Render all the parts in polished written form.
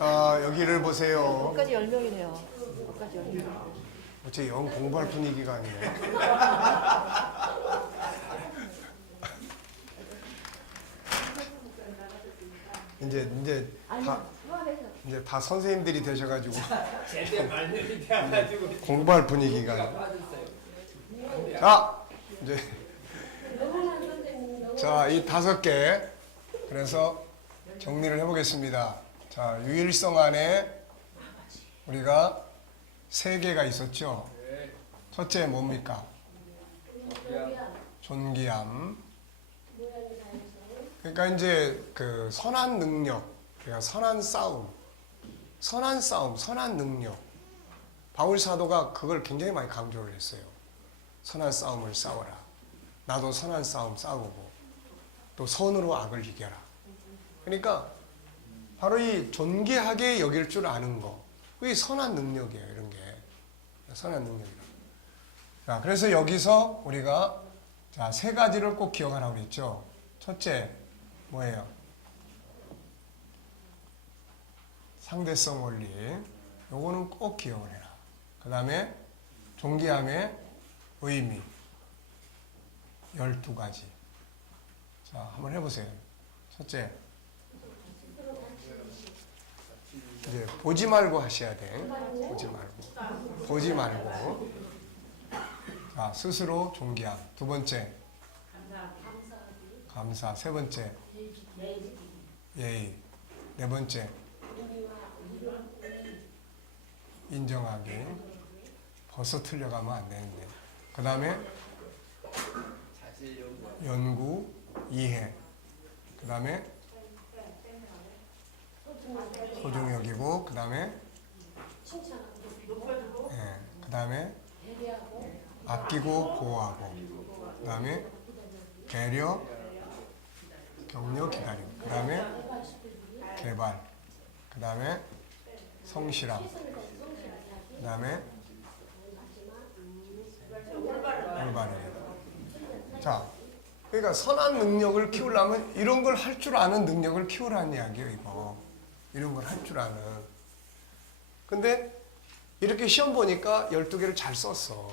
자, 여기를 보세요. 거기까지 10명이네요. 거기까지 10명. 어째 영 공부할 분위기가 아니에요. 이제 다 선생님들이 되셔가지고 제때 말년이 돼가지고 공부할 분위기가 아니에요. 자, 이제 자, 이 5개 그래서 정리를 해보겠습니다. 자, 유일성 안에 우리가 3개가 있었죠. 첫째 뭡니까? 존귀함. 그러니까 이제 그 선한 능력, 그러니까 선한 싸움, 선한 능력. 바울 사도가 그걸 굉장히 많이 강조를 했어요. 선한 싸움을 싸워라. 나도 선한 싸움 싸우고 또 선으로 악을 이겨라. 그러니까 바로 이 존귀하게 여길 줄 아는 거, 그게 선한 능력이에요. 이런 게 선한 능력이에요. 자, 그래서 여기서 우리가 자, 3가지를 꼭 기억하라고 그랬죠. 첫째 뭐예요? 상대성 원리. 요거는 꼭 기억을 해라. 그 다음에 존귀함의 의미 12가지. 자, 한번 해보세요. 첫째, 이제 보지 말고 하셔야 돼. 보지 말고. 자, 스스로 존귀함. 2번째, 감사. 3번째, 예의. 4번째, 인정하기. 벌써 틀려가면 안 되는데. 그 다음에 연구, 이해. 그 다음에 소중히 여기고, 그 다음에 그 다음에 아끼고 보호하고, 그 다음에 배려, 격려, 기다리고, 그 다음에 개발, 그 다음에 성실함, 그 다음에 올바르게. 자, 그러니까 선한 능력을 키우려면 이런 걸 할 줄 아는 능력을 키우라는 이야기예요, 이거. 이런 걸 할 줄 아는. 근데 이렇게 시험 보니까 12개를 잘 썼어.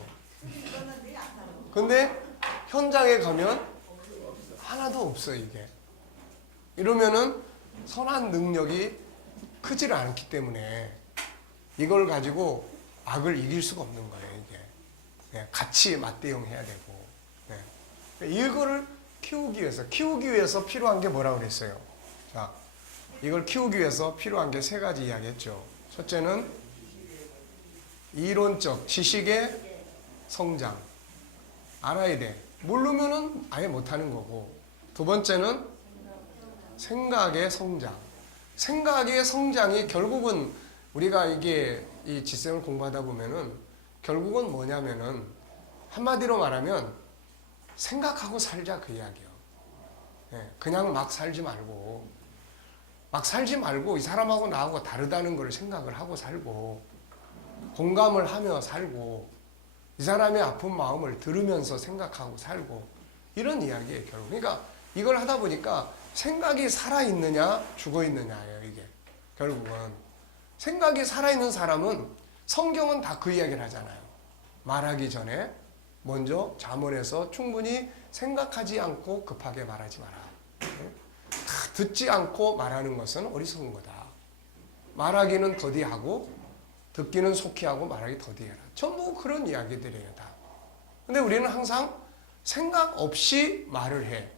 근데 현장에 가면 하나도 없어, 이게. 이러면은 선한 능력이 크지를 않기 때문에 이걸 가지고 악을 이길 수가 없는 거예요, 이게. 네, 같이 맞대응해야 되고. 네. 이거를 키우기 위해서 필요한 게 뭐라고 그랬어요? 자, 이걸 키우기 위해서 필요한 게 3가지 이야기했죠. 첫째는 이론적 지식의 성장. 알아야 돼. 모르면은 아예 못하는 거고. 2번째는 생각의 성장. 생각의 성장이 결국은 우리가 이게 이 지성을 공부하다 보면은 결국은 뭐냐면은 한마디로 말하면 생각하고 살자, 그 이야기요. 예, 그냥 막 살지 말고 이 사람하고 나하고 다르다는 걸 생각을 하고 살고 공감을 하며 살고 이 사람의 아픈 마음을 들으면서 생각하고 살고 이런 이야기예요, 결국. 그러니까 이걸 하다 보니까 생각이 살아있느냐 죽어있느냐예요, 이게. 결국은 생각이 살아있는 사람은 성경은 다 그 이야기를 하잖아요. 말하기 전에 먼저 잠언에서 충분히 생각하지 않고 급하게 말하지 마라. 다 듣지 않고 말하는 것은 어리석은 거다. 말하기는 더디하고 듣기는 속히 하고 말하기 더디해라. 전부 그런 이야기들이에요, 다. 근데 우리는 항상 생각 없이 말을 해.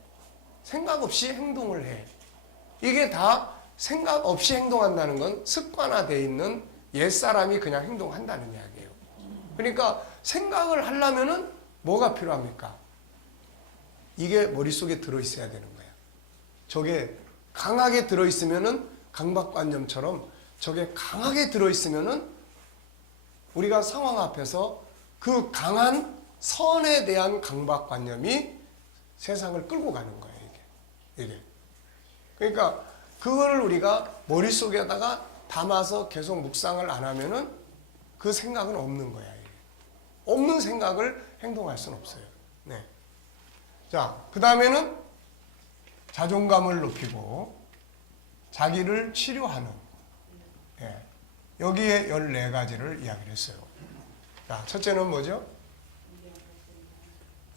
생각 없이 행동을 해. 이게 다 생각 없이 행동한다는 건 습관화되어 있는 옛사람이 그냥 행동한다는 이야기예요. 그러니까 생각을 하려면은 뭐가 필요합니까? 이게 머릿속에 들어있어야 되는 거야. 저게 강하게 들어있으면은 강박관념처럼 저게 강하게 들어있으면은 우리가 상황 앞에서 그 강한 선에 대한 강박관념이 세상을 끌고 가는 거예요, 이게. 그러니까 그걸 우리가 머릿속에다가 담아서 계속 묵상을 안 하면은 그 생각은 없는 거야, 이게. 없는 생각을 행동할 수는 없어요. 네. 자, 그 다음에는 자존감을 높이고 자기를 치료하는. 여기에 14가지를 이야기를 했어요. 자, 첫째는 뭐죠?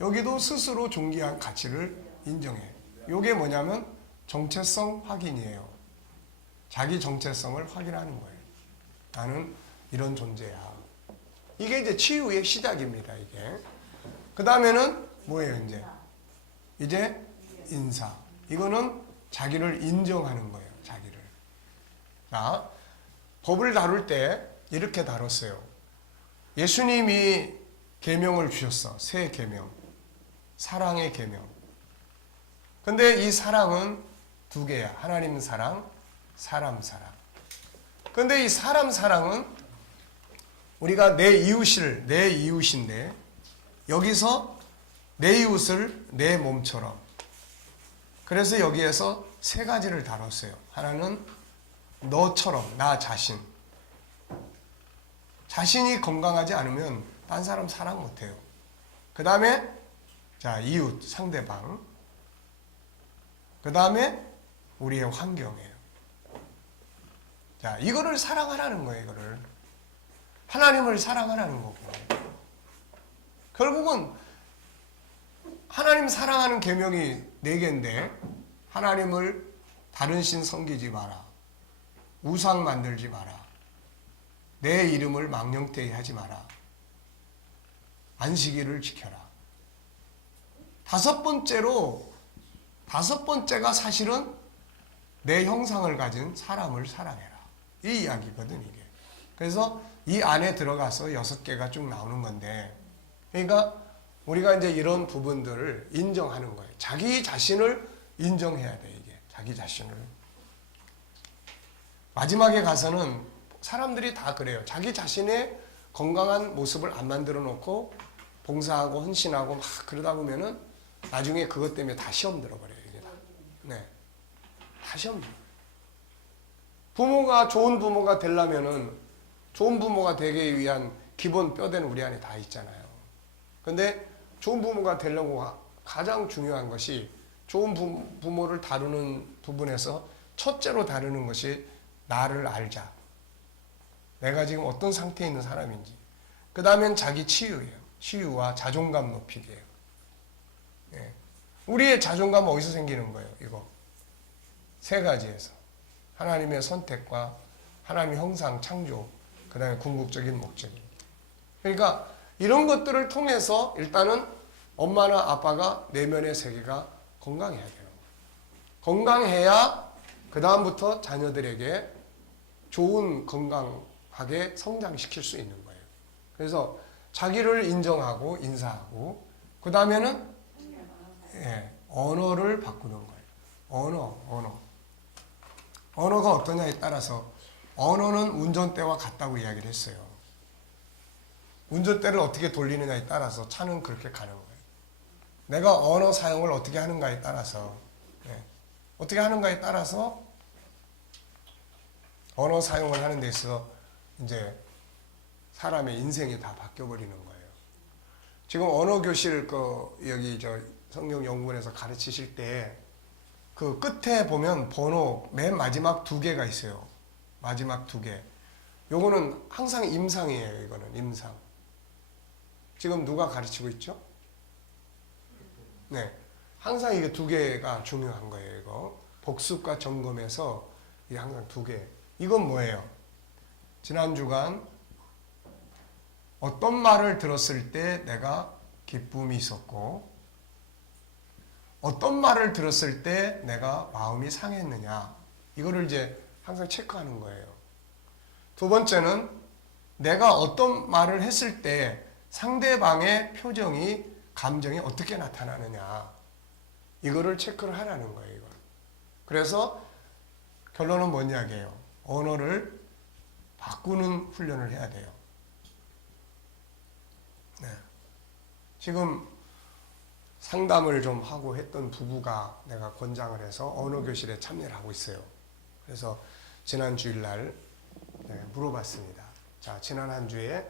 여기도 스스로 존귀한 가치를 인정해. 이게 뭐냐면 정체성 확인이에요. 자기 정체성을 확인하는 거예요. 나는 이런 존재야. 이게 이제 치유의 시작입니다. 이게. 그 다음에는 뭐예요? 이제 인사. 이거는 자기를 인정하는 거예요. 자기를. 자, 법을 다룰 때 이렇게 다뤘어요. 예수님이 계명을 주셨어. 새 계명. 사랑의 계명. 근데 이 사랑은 두 개야. 하나님 사랑, 사람 사랑. 근데 이 사람 사랑은 우리가 내 이웃인데 여기서 내 이웃을 내 몸처럼. 그래서 여기에서 세 가지를 다뤘어요. 하나는 너처럼, 나 자신. 자신이 건강하지 않으면 딴 사람 사랑 못해요. 그 다음에 자, 이웃, 상대방. 그 다음에 우리의 환경이에요. 자, 이거를 사랑하라는 거예요, 이거를. 하나님을 사랑하라는 거고. 결국은 하나님 사랑하는 계명이 4개인데 하나님을 다른 신 섬기지 마라. 우상 만들지 마라. 내 이름을 망령되이 하지 마라. 안식일을 지켜라. 다섯 번째가 사실은 내 형상을 가진 사람을 사랑해라. 이 이야기거든, 이게. 그래서 이 안에 들어가서 6개가 쭉 나오는 건데, 그러니까 우리가 이제 이런 부분들을 인정하는 거예요. 자기 자신을 인정해야 돼, 이게. 자기 자신을. 마지막에 가서는 사람들이 다 그래요. 자기 자신의 건강한 모습을 안 만들어 놓고 봉사하고 헌신하고 막 그러다 보면은 나중에 그것 때문에 다 시험 들어버려요, 이게 다. 네. 다 시험 들어요. 부모가 좋은 부모가 되려면은 좋은 부모가 되기 위한 기본 뼈대는 우리 안에 다 있잖아요. 근데 좋은 부모가 되려고 가장 중요한 것이 좋은 부모를 다루는 부분에서 첫째로 다루는 것이 나를 알자. 내가 지금 어떤 상태에 있는 사람인지. 그 다음엔 자기 치유예요. 치유와 자존감 높이기예요. 예. 우리의 자존감은 어디서 생기는 거예요? 이거. 3가지에서. 하나님의 선택과 하나님의 형상 창조, 그 다음에 궁극적인 목적. 그러니까 이런 것들을 통해서 일단은 엄마나 아빠가 내면의 세계가 건강해야 돼요. 건강해야 그 다음부터 자녀들에게 좋은 건강하게 성장시킬 수 있는 거예요. 그래서 자기를 인정하고 인사하고 그 다음에는 언어를 바꾸는 거예요. 언어가 어떠냐에 따라서 언어는 운전대와 같다고 이야기를 했어요. 운전대를 어떻게 돌리느냐에 따라서 차는 그렇게 가는 거예요. 내가 언어 사용을 어떻게 하는가에 따라서 어떻게 하는가에 따라서 언어 사용을 하는 데 있어서 이제 사람의 인생이 다 바뀌어버리는 거예요. 지금 언어교실 여기 성경연구원에서 가르치실 때 그 끝에 보면 번호 맨 마지막 2개가 있어요. 마지막 2개. 요거는 항상 임상이에요. 이거는 임상. 지금 누가 가르치고 있죠? 네. 항상 이게 2개가 중요한 거예요. 이거. 복습과 점검에서 이게 항상 2개. 이건 뭐예요? 지난 주간 어떤 말을 들었을 때 내가 기쁨이 있었고 어떤 말을 들었을 때 내가 마음이 상했느냐. 이거를 이제 항상 체크하는 거예요. 2번째는 내가 어떤 말을 했을 때 상대방의 표정이, 감정이 어떻게 나타나느냐. 이거를 체크를 하라는 거예요. 이걸. 그래서 결론은 뭔 이야기예요? 언어를 바꾸는 훈련을 해야 돼요. 네. 지금 상담을 좀 하고 했던 부부가 내가 권장을 해서 언어교실에 참여를 하고 있어요. 그래서 지난 주일날 물어봤습니다. 자, 지난 한 주에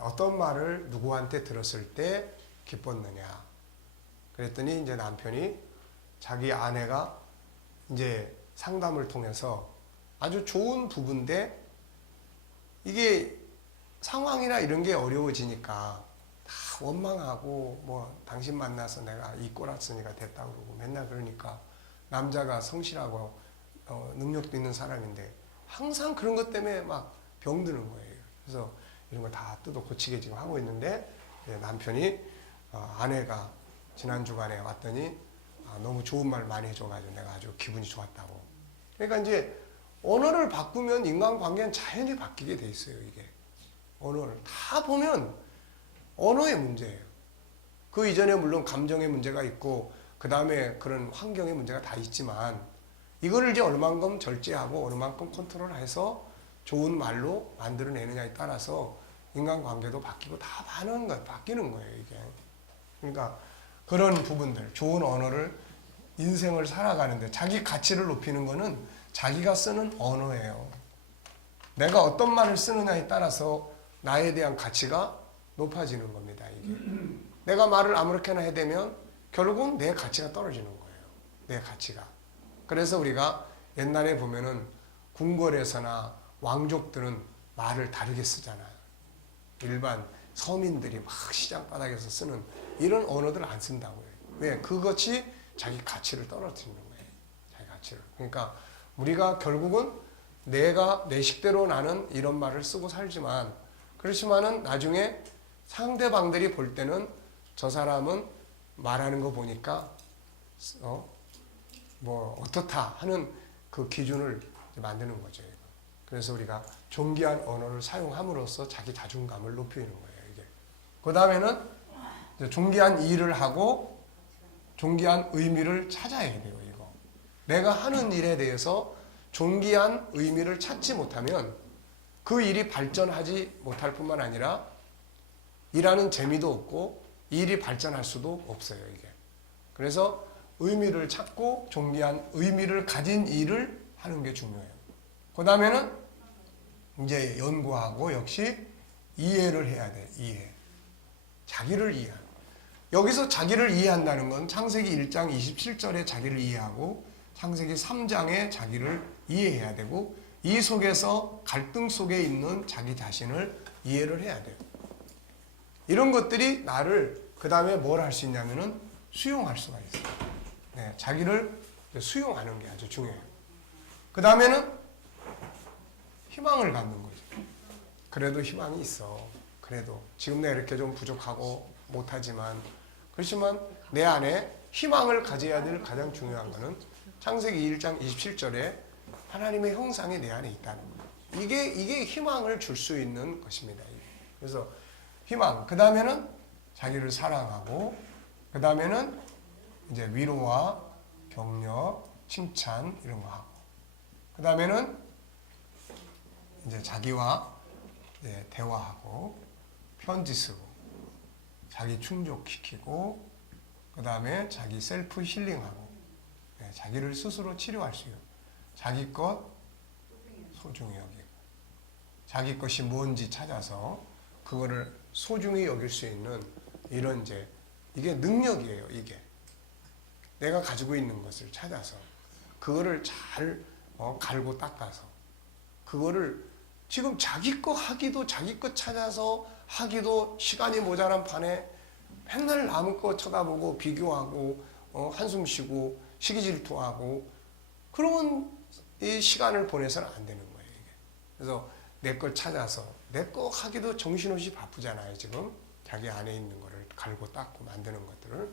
어떤 말을 누구한테 들었을 때 기뻤느냐. 그랬더니 이제 남편이 자기 아내가 이제 상담을 통해서 아주 좋은 부부인데 이게 상황이나 이런 게 어려워지니까 다 원망하고 뭐 당신 만나서 내가 이 꼬랐으니까 됐다 그러고 맨날 그러니까 남자가 성실하고 능력도 있는 사람인데 항상 그런 것 때문에 막 병드는 거예요. 그래서 이런 거 다 뜯어 고치게 지금 하고 있는데 남편이 아내가 지난 주간에 왔더니 너무 좋은 말 많이 해줘가지고 내가 아주 기분이 좋았다고. 그러니까 이제 언어를 바꾸면 인간관계는 자연히 바뀌게 돼 있어요. 이게 언어를 다 보면 언어의 문제예요. 그 이전에 물론 감정의 문제가 있고 그 다음에 그런 환경의 문제가 다 있지만 이거를 이제 얼만큼 절제하고 얼만큼 컨트롤해서 좋은 말로 만들어내느냐에 따라서 인간관계도 바뀌고 다 바뀌는 거예요. 이게 그러니까 그런 부분들 좋은 언어를 인생을 살아가는데 자기 가치를 높이는 거는 자기가 쓰는 언어예요. 내가 어떤 말을 쓰느냐에 따라서 나에 대한 가치가 높아지는 겁니다. 이게 내가 말을 아무렇게나 해대면 결국은 내 가치가 떨어지는 거예요. 내 가치가. 그래서 우리가 옛날에 보면은 궁궐에서나 왕족들은 말을 다르게 쓰잖아요. 일반 서민들이 막 시장 바닥에서 쓰는 이런 언어들을 안 쓴다고요. 왜? 그것이 자기 가치를 떨어뜨리는 거예요. 자기 가치를. 그러니까 우리가 결국은 내가 내 식대로 나는 이런 말을 쓰고 살지만 그렇지만은 나중에 상대방들이 볼 때는 저 사람은 말하는 거 보니까 뭐 어떻다 하는 그 기준을 만드는 거죠. 그래서 우리가 존귀한 언어를 사용함으로써 자기 자존감을 높이는 거예요. 이게. 그 다음에는 존귀한 일을 하고 존귀한 의미를 찾아야 돼요. 이거. 내가 하는 일에 대해서 존귀한 의미를 찾지 못하면 그 일이 발전하지 못할 뿐만 아니라 일하는 재미도 없고 일이 발전할 수도 없어요. 이게. 그래서 의미를 찾고 존귀한 의미를 가진 일을 하는 게 중요해요. 그 다음에는 이제 연구하고 역시 이해를 해야 돼. 이해. 자기를 이해하는. 여기서 자기를 이해한다는 건 창세기 1장 27절에 자기를 이해하고 창세기 3장에 자기를 이해해야 되고 이 속에서 갈등 속에 있는 자기 자신을 이해를 해야 돼요. 이런 것들이 나를 그 다음에 뭘 할 수 있냐면은 수용할 수가 있어요. 네, 자기를 수용하는 게 아주 중요해요. 그 다음에는 희망을 갖는 거죠. 그래도 희망이 있어. 그래도 지금 내가 이렇게 좀 부족하고 못하지만 그렇지만 내 안에 희망을 가져야 될 가장 중요한 거는 창세기 1장 27절에 하나님의 형상이 내 안에 있다는 거예요. 이게 희망을 줄 수 있는 것입니다. 그래서 희망. 그 다음에는 자기를 사랑하고 그 다음에는 이제 위로와 격려, 칭찬 이런 거 하고 그 다음에는 이제 자기와 이제 대화하고 편지 쓰고 자기 충족시키고 그 다음에 자기 셀프 힐링하고 자기를 스스로 치료할 수 있는 자기 것 소중히 여기고 자기 것이 뭔지 찾아서 그거를 소중히 여길 수 있는 이런 이제 이게 능력이에요. 이게 내가 가지고 있는 것을 찾아서 그거를 잘 갈고 닦아서 그거를 지금 자기 거 하기도 자기 거 찾아서 하기도 시간이 모자란 판에 맨날 남의 거 쳐다보고 비교하고 한숨 쉬고 시기 질투하고 그러면 이 시간을 보내서는 안 되는 거예요. 이게. 그래서 내 걸 찾아서 내 거 하기도 정신없이 바쁘잖아요. 지금 자기 안에 있는 거를 갈고 닦고 만드는 것들을.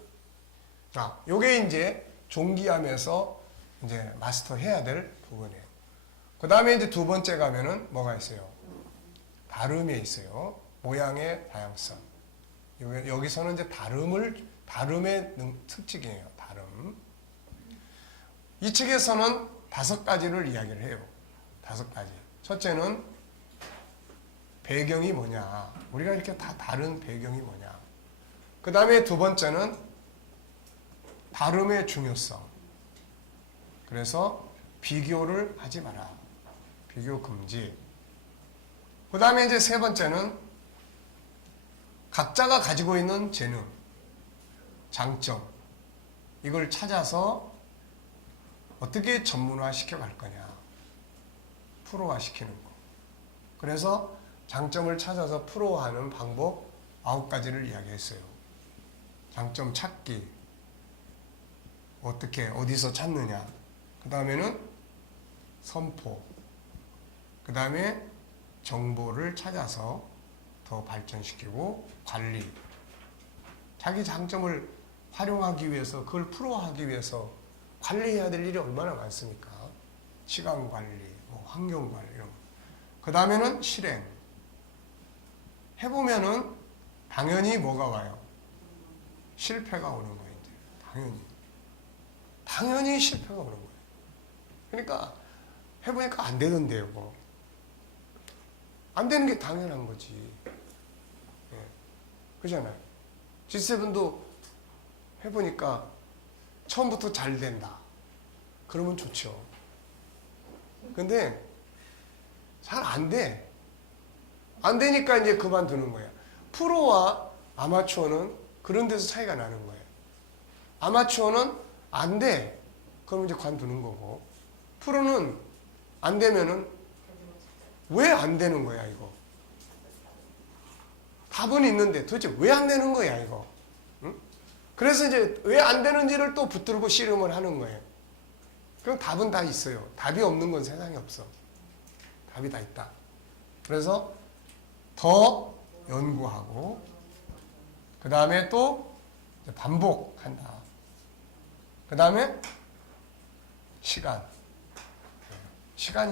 자, 요게 이제 존귀하면서 이제 마스터해야 될 부분이에요. 그 다음에 이제 두 번째 가면은 뭐가 있어요? 다름에 있어요. 모양의 다양성. 여기서는 이제 다름의 특징이에요. 다름. 이 책에서는 5가지를 이야기를 해요. 5가지. 첫째는 배경이 뭐냐. 우리가 이렇게 다 다른 배경이 뭐냐. 그 다음에 두 번째는 다름의 중요성. 그래서 비교를 하지 마라. 비교 금지. 그 다음에 이제 세 번째는 각자가 가지고 있는 재능, 장점, 이걸 찾아서 어떻게 전문화 시켜갈 거냐. 프로화 시키는 거. 그래서 장점을 찾아서 풀어가는 방법 9가지를 이야기했어요. 장점 찾기. 어떻게, 어디서 찾느냐. 그 다음에는 선포. 그 다음에 정보를 찾아서 더 발전시키고 관리. 자기 장점을 활용하기 위해서, 그걸 풀어하기 위해서 관리해야 될 일이 얼마나 많습니까? 시간 관리, 뭐 환경 관리 이런 거. 그 다음에는 실행. 해보면은 당연히 뭐가 와요? 실패가 오는 거예요. 이제 당연히 실패가 오는 거예요. 그러니까 해보니까 안 되던데요. 뭐. 안 되는 게 당연한 거지. 예. 그잖아요. G7도 해보니까 처음부터 잘 된다. 그러면 좋죠. 근데 잘 안 돼. 안 되니까 이제 그만두는 거야. 프로와 아마추어는 그런 데서 차이가 나는 거예요. 아마추어는 안 돼. 그러면 이제 관두는 거고. 프로는 안 되면은 왜 안 되는 거야, 이거? 답은 있는데 도대체 왜 안 되는 거야, 이거? 응? 그래서 이제 왜 안 되는지를 또 붙들고 씨름을 하는 거예요. 그럼 답은 다 있어요. 답이 없는 건 세상에 없어. 답이 다 있다. 그래서 더 연구하고, 그 다음에 또 반복한다. 그 다음에 시간이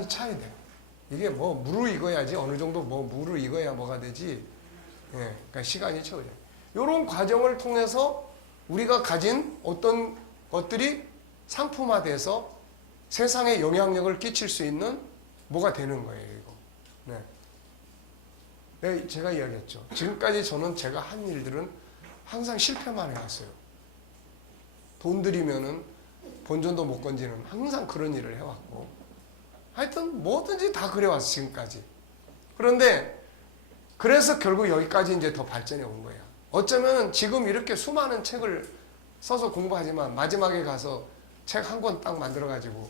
차야 돼. 이게 뭐 무르익어야지 어느 정도 뭐 무르익어야 뭐가 되지. 예, 그러니까 시간이 채워져. 이런 과정을 통해서 우리가 가진 어떤 것들이 상품화돼서 세상에 영향력을 끼칠 수 있는 뭐가 되는 거예요, 이거. 네. 네, 제가 이야기했죠. 지금까지 저는 제가 한 일들은 항상 실패만 해왔어요. 돈 들이면은 본전도 못 건지는 항상 그런 일을 해왔고, 하여튼 뭐든지 다 그래왔어, 지금까지. 그런데 그래서 결국 여기까지 이제 더 발전해 온 거야. 어쩌면 지금 이렇게 수많은 책을 써서 공부하지만 마지막에 가서 책 한 권 딱 만들어가지고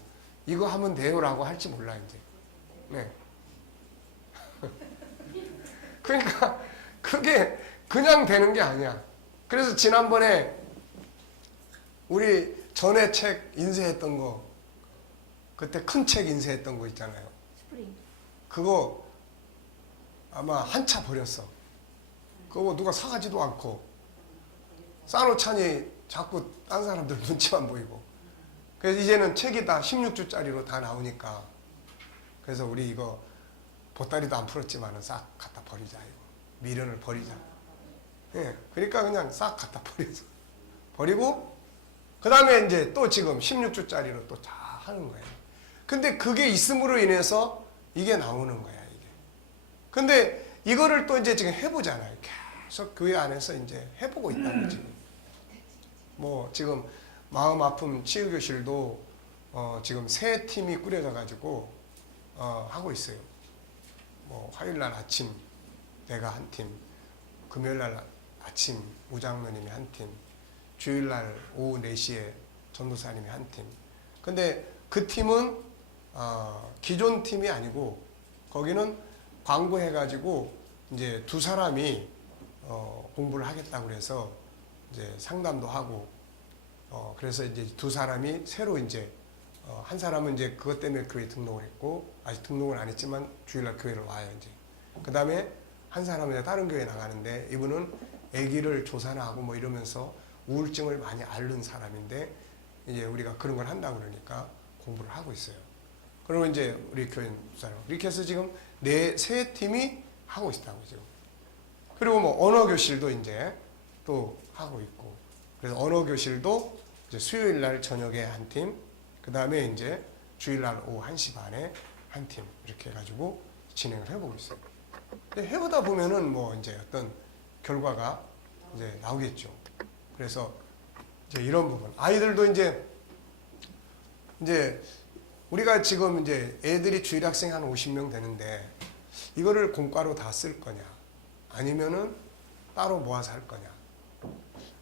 이거 하면 돼요라고 할지 몰라, 이제. 네. 그러니까 그게 그냥 되는 게 아니야. 그래서 지난번에 우리 전에 책 인쇄했던 거, 그때 큰 책 인쇄했던 거 있잖아요. 스프링. 그거 아마 한 차 버렸어. 그거 누가 사가지도 않고 싸놓자니 자꾸 딴 사람들 눈치만 보이고. 그래서 이제는 책이 다 16주짜리로 다 나오니까, 그래서 우리 이거 보따리도 안 풀었지만은 싹 갖다 버리자, 이거 미련을 버리자. 예, 그러니까 그냥 싹 갖다 버리고 그 다음에 이제 또 지금 16주짜리로 또 다 하는 거예요. 근데 그게 있음으로 인해서 이게 나오는 거야, 이게. 근데 이거를 또 이제 지금 해보잖아요. 계속 교회 안에서 이제 해보고 있다고 지금. 뭐 지금 마음 아픔 치유교실도 지금 새 팀이 꾸려져 가지고 하고 있어요. 뭐 화요일날 아침 내가 한 팀, 금요일날 아침 우장로님이 한 팀, 주일날 오후 4시에 전도사님이 한 팀. 근데 그 팀은 기존 팀이 아니고 거기는 광고해가지고 이제 두 사람이 공부를 하겠다고 그래서 이제 상담도 하고, 그래서 이제 두 사람이 새로 이제 한 사람은 이제 그것 때문에 교회 등록을 했고, 아직 등록을 안 했지만 주일날 교회를 와요, 이제. 그 다음에 한 사람은 이제 다른 교회 나가는데, 이분은 아기를 조사나 하고 뭐 이러면서 우울증을 많이 앓는 사람인데, 이제 우리가 그런 걸 한다고 그러니까 공부를 하고 있어요. 그리고 이제 우리 교회 사람 이렇게 해서 지금 세 팀이 하고 있다고 지금. 그리고 뭐 언어 교실도 이제 또 하고 있고, 그래서 언어 교실도 이제 수요일 날 저녁에 한 팀, 그 다음에 이제 주일날 오후 1시 반에 한 팀, 이렇게 해가지고 진행을 해보고 있어요. 근데 해보다 보면은 뭐 이제 어떤 결과가 이제 나오겠죠. 그래서 이제 이런 부분, 아이들도 이제 우리가 지금 이제 애들이 주일 학생 한 50명 되는데, 이거를 공과로 다 쓸 거냐, 아니면은 따로 모아서 할 거냐.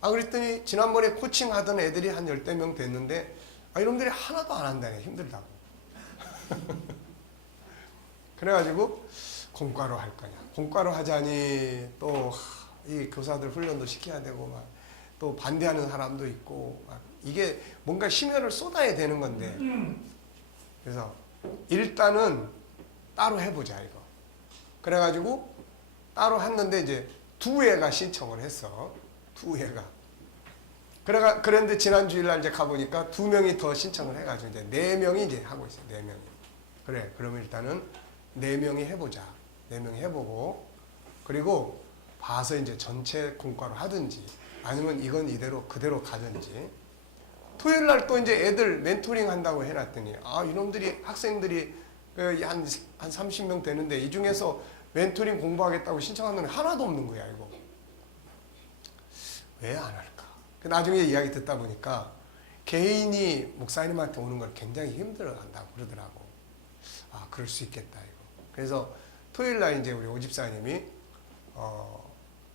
그랬더니 지난번에 코칭 하던 애들이 한 10명 됐는데, 이놈들이 하나도 안 한다네, 힘들다고. 그래가지고 공과로 할 거냐. 공과로 하자니 또 이 교사들 훈련도 시켜야 되고 막 또 반대하는 사람도 있고 막 이게 뭔가 심혈을 쏟아야 되는 건데 그래서 일단은 따로 해보자 이거. 그래가지고 따로 했는데 이제 두 애가 신청을 했어. 두 애가. 그런데 지난 주일날 이제 가보니까 2명이 더 신청을 해가지고 이제 4명이 이제 하고 있어요. 4명이. 그래, 그러면 일단은 4명이 해보자. 4명이 해보고 그리고 봐서 이제 전체 공과로 하든지 아니면 이건 이대로 그대로 가든지. 토요일날 또 이제 애들 멘토링 한다고 해놨더니 이놈들이 학생들이 한 30명 되는데 이 중에서 멘토링 공부하겠다고 신청한 놈이 하나도 없는 거야 이거. 왜 안 할까? 나중에 이야기 듣다 보니까 개인이 목사님한테 오는 걸 굉장히 힘들어한다고 그러더라고. 그럴 수 있겠다 이거. 그래서 토요일날 이제 우리 오집사님이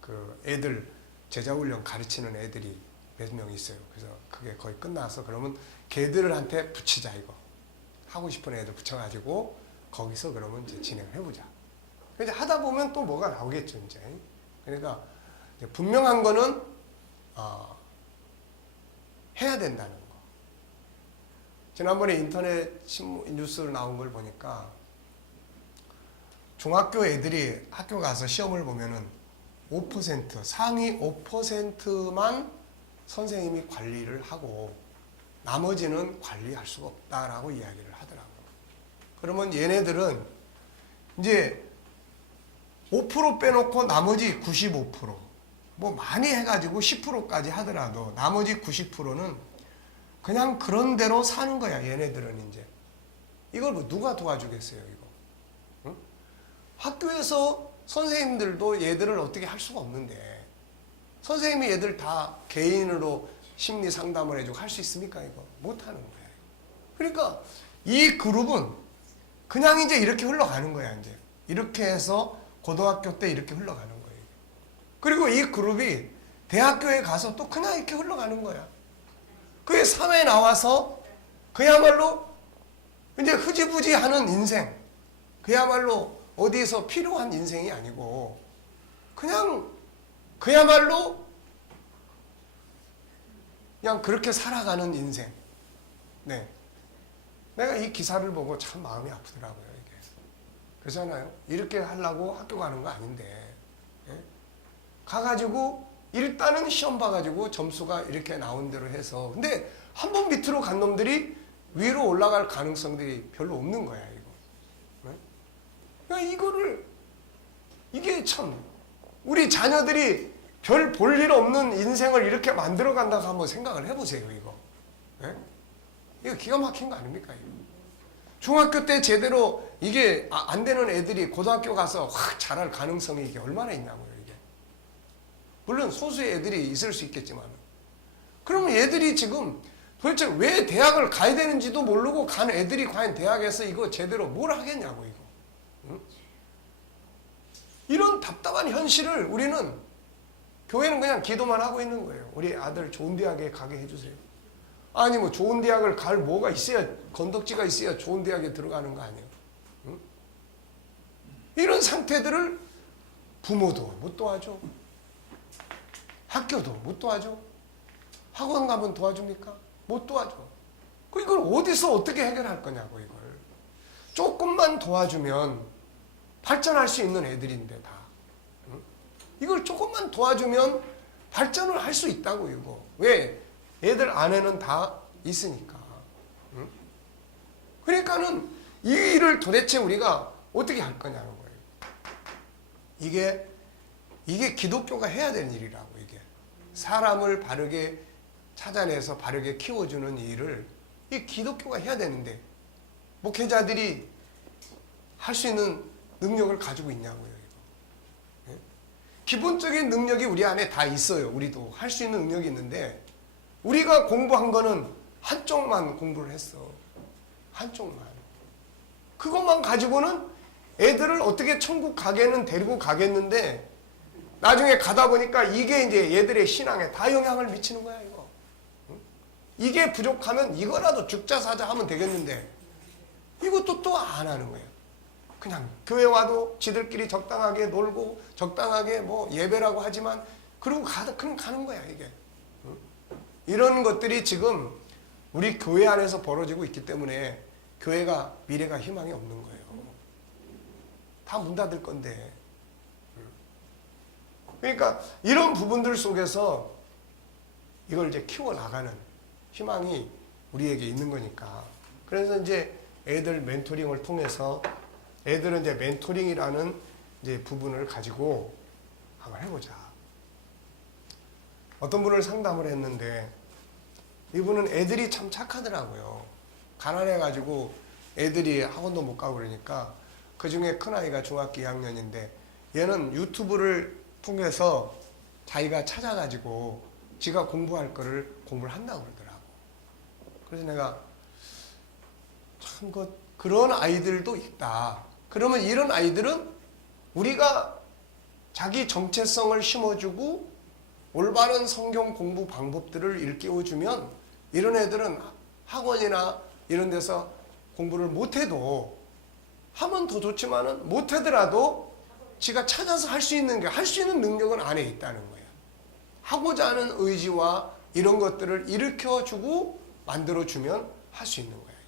그 애들 제자훈련 가르치는 애들이 몇 명 있어요. 그래서 그게 거의 끝나서 그러면 걔들한테 붙이자 이거. 하고 싶은 애들 붙여가지고 거기서 그러면 이제 진행을 해보자. 이제 하다 보면 또 뭐가 나오겠죠 이제. 그러니까 이제 분명한 거는 해야 된다는 거. 지난번에 인터넷 신문 뉴스로 나온 걸 보니까 중학교 애들이 학교 가서 시험을 보면은 5% 상위 5%만 선생님이 관리를 하고 나머지는 관리할 수가 없다라고 이야기를 하더라고요. 그러면 얘네들은 이제 5% 빼놓고 나머지 95%, 뭐 많이 해가지고 10%까지 하더라도 나머지 90%는 그냥 그런 대로 사는 거야. 얘네들은 이제. 이걸 뭐 누가 도와주겠어요 이거. 응? 학교에서 선생님들도 얘들을 어떻게 할 수가 없는데 선생님이 얘들 다 개인으로 심리 상담을 해주고 할 수 있습니까 이거? 못하는 거야. 그러니까 이 그룹은 그냥 이제 이렇게 흘러가는 거야 이제. 이렇게 해서 고등학교 때 이렇게 흘러가는 거예요. 그리고 이 그룹이 대학교에 가서 또 그냥 이렇게 흘러가는 거야. 그게 사회에 나와서 그야말로 이제 흐지부지 하는 인생, 그야말로 어디에서 필요한 인생이 아니고 그냥 그야말로 그냥 그렇게 살아가는 인생. 네. 내가 이 기사를 보고 참 마음이 아프더라고요 이게. 그렇잖아요. 이렇게 하려고 학교 가는 거 아닌데 가가지고 일단은 시험 봐가지고 점수가 이렇게 나온 대로 해서 근데 한 번 밑으로 간 놈들이 위로 올라갈 가능성들이 별로 없는 거야 이거. 그러니까 이거를 이게 참 우리 자녀들이 별 볼 일 없는 인생을 이렇게 만들어 간다고 한번 생각을 해보세요 이거. 이거 기가 막힌 거 아닙니까 이거. 중학교 때 제대로 이게 안 되는 애들이 고등학교 가서 확 잘할 가능성이 이게 얼마나 있냐고요 이게. 물론 소수의 애들이 있을 수 있겠지만 그러면 애들이 지금 도대체 왜 대학을 가야 되는지도 모르고 간 애들이 과연 대학에서 이거 제대로 뭘 하겠냐고 이거. 응? 이런 답답한 현실을 우리는 교회는 그냥 기도만 하고 있는 거예요. 우리 아들 좋은 대학에 가게 해주세요. 아니 뭐 좋은 대학을 갈 뭐가 있어야 건덕지가 있어야 좋은 대학에 들어가는 거 아니에요. 응? 이런 상태들을 부모도 못 도와줘. 학교도 못 도와줘. 학원 가면 도와줍니까? 못 도와줘. 이걸 어디서 어떻게 해결할 거냐고 이걸. 조금만 도와주면 발전할 수 있는 애들인데 다. 응? 이걸 조금만 도와주면 발전을 할 수 있다고 이거. 왜? 애들 안에는 다 있으니까. 응? 그러니까는 이 일을 도대체 우리가 어떻게 할 거냐는 거예요. 이게 기독교가 해야 되는 일이라고 이게. 사람을 바르게 찾아내서 바르게 키워주는 일을 이 기독교가 해야 되는데 목회자들이 할 수 있는 능력을 가지고 있냐고요. 이거. 기본적인 능력이 우리 안에 다 있어요. 우리도 할 수 있는 능력이 있는데 우리가 공부한 거는 한쪽만 공부를 했어. 한쪽만. 그것만 가지고는 애들을 어떻게 천국 가게는 데리고 가겠는데 나중에 가다 보니까 이게 이제 얘들의 신앙에 다 영향을 미치는 거야 이거. 응? 이게 부족하면 이거라도 죽자 사자 하면 되겠는데 이것도 또 안 하는 거야. 그냥 교회 와도 지들끼리 적당하게 놀고 적당하게 뭐 예배라고 하지만 그러고 그냥 가는 거야 이게. 응? 이런 것들이 지금 우리 교회 안에서 벌어지고 있기 때문에 교회가 미래가 희망이 없는 거예요. 다 문 닫을 건데. 그러니까 이런 부분들 속에서 이걸 이제 키워나가는 희망이 우리에게 있는 거니까. 그래서 이제 애들 멘토링을 통해서 애들은 이제 멘토링이라는 이제 부분을 가지고 한번 해보자. 어떤 분을 상담을 했는데 이분은 애들이 참 착하더라고요. 가난해가지고 애들이 학원도 못 가고 그러니까 그 중에 큰아이가 중학교 2학년인데 얘는 유튜브를 통해서 자기가 찾아가지고 지가 공부할 거를 공부를 한다고 그러더라고. 그래서 내가 참 그런 아이들도 있다. 그러면 이런 아이들은 우리가 자기 정체성을 심어주고 올바른 성경 공부 방법들을 일깨워주면 이런 애들은 학원이나 이런 데서 공부를 못해도 하면 더 좋지만은 못하더라도 지가 찾아서 할 수 있는 능력은 안에 있다는 거예요. 하고자 하는 의지와 이런 것들을 일으켜주고 만들어주면 할 수 있는 거예요.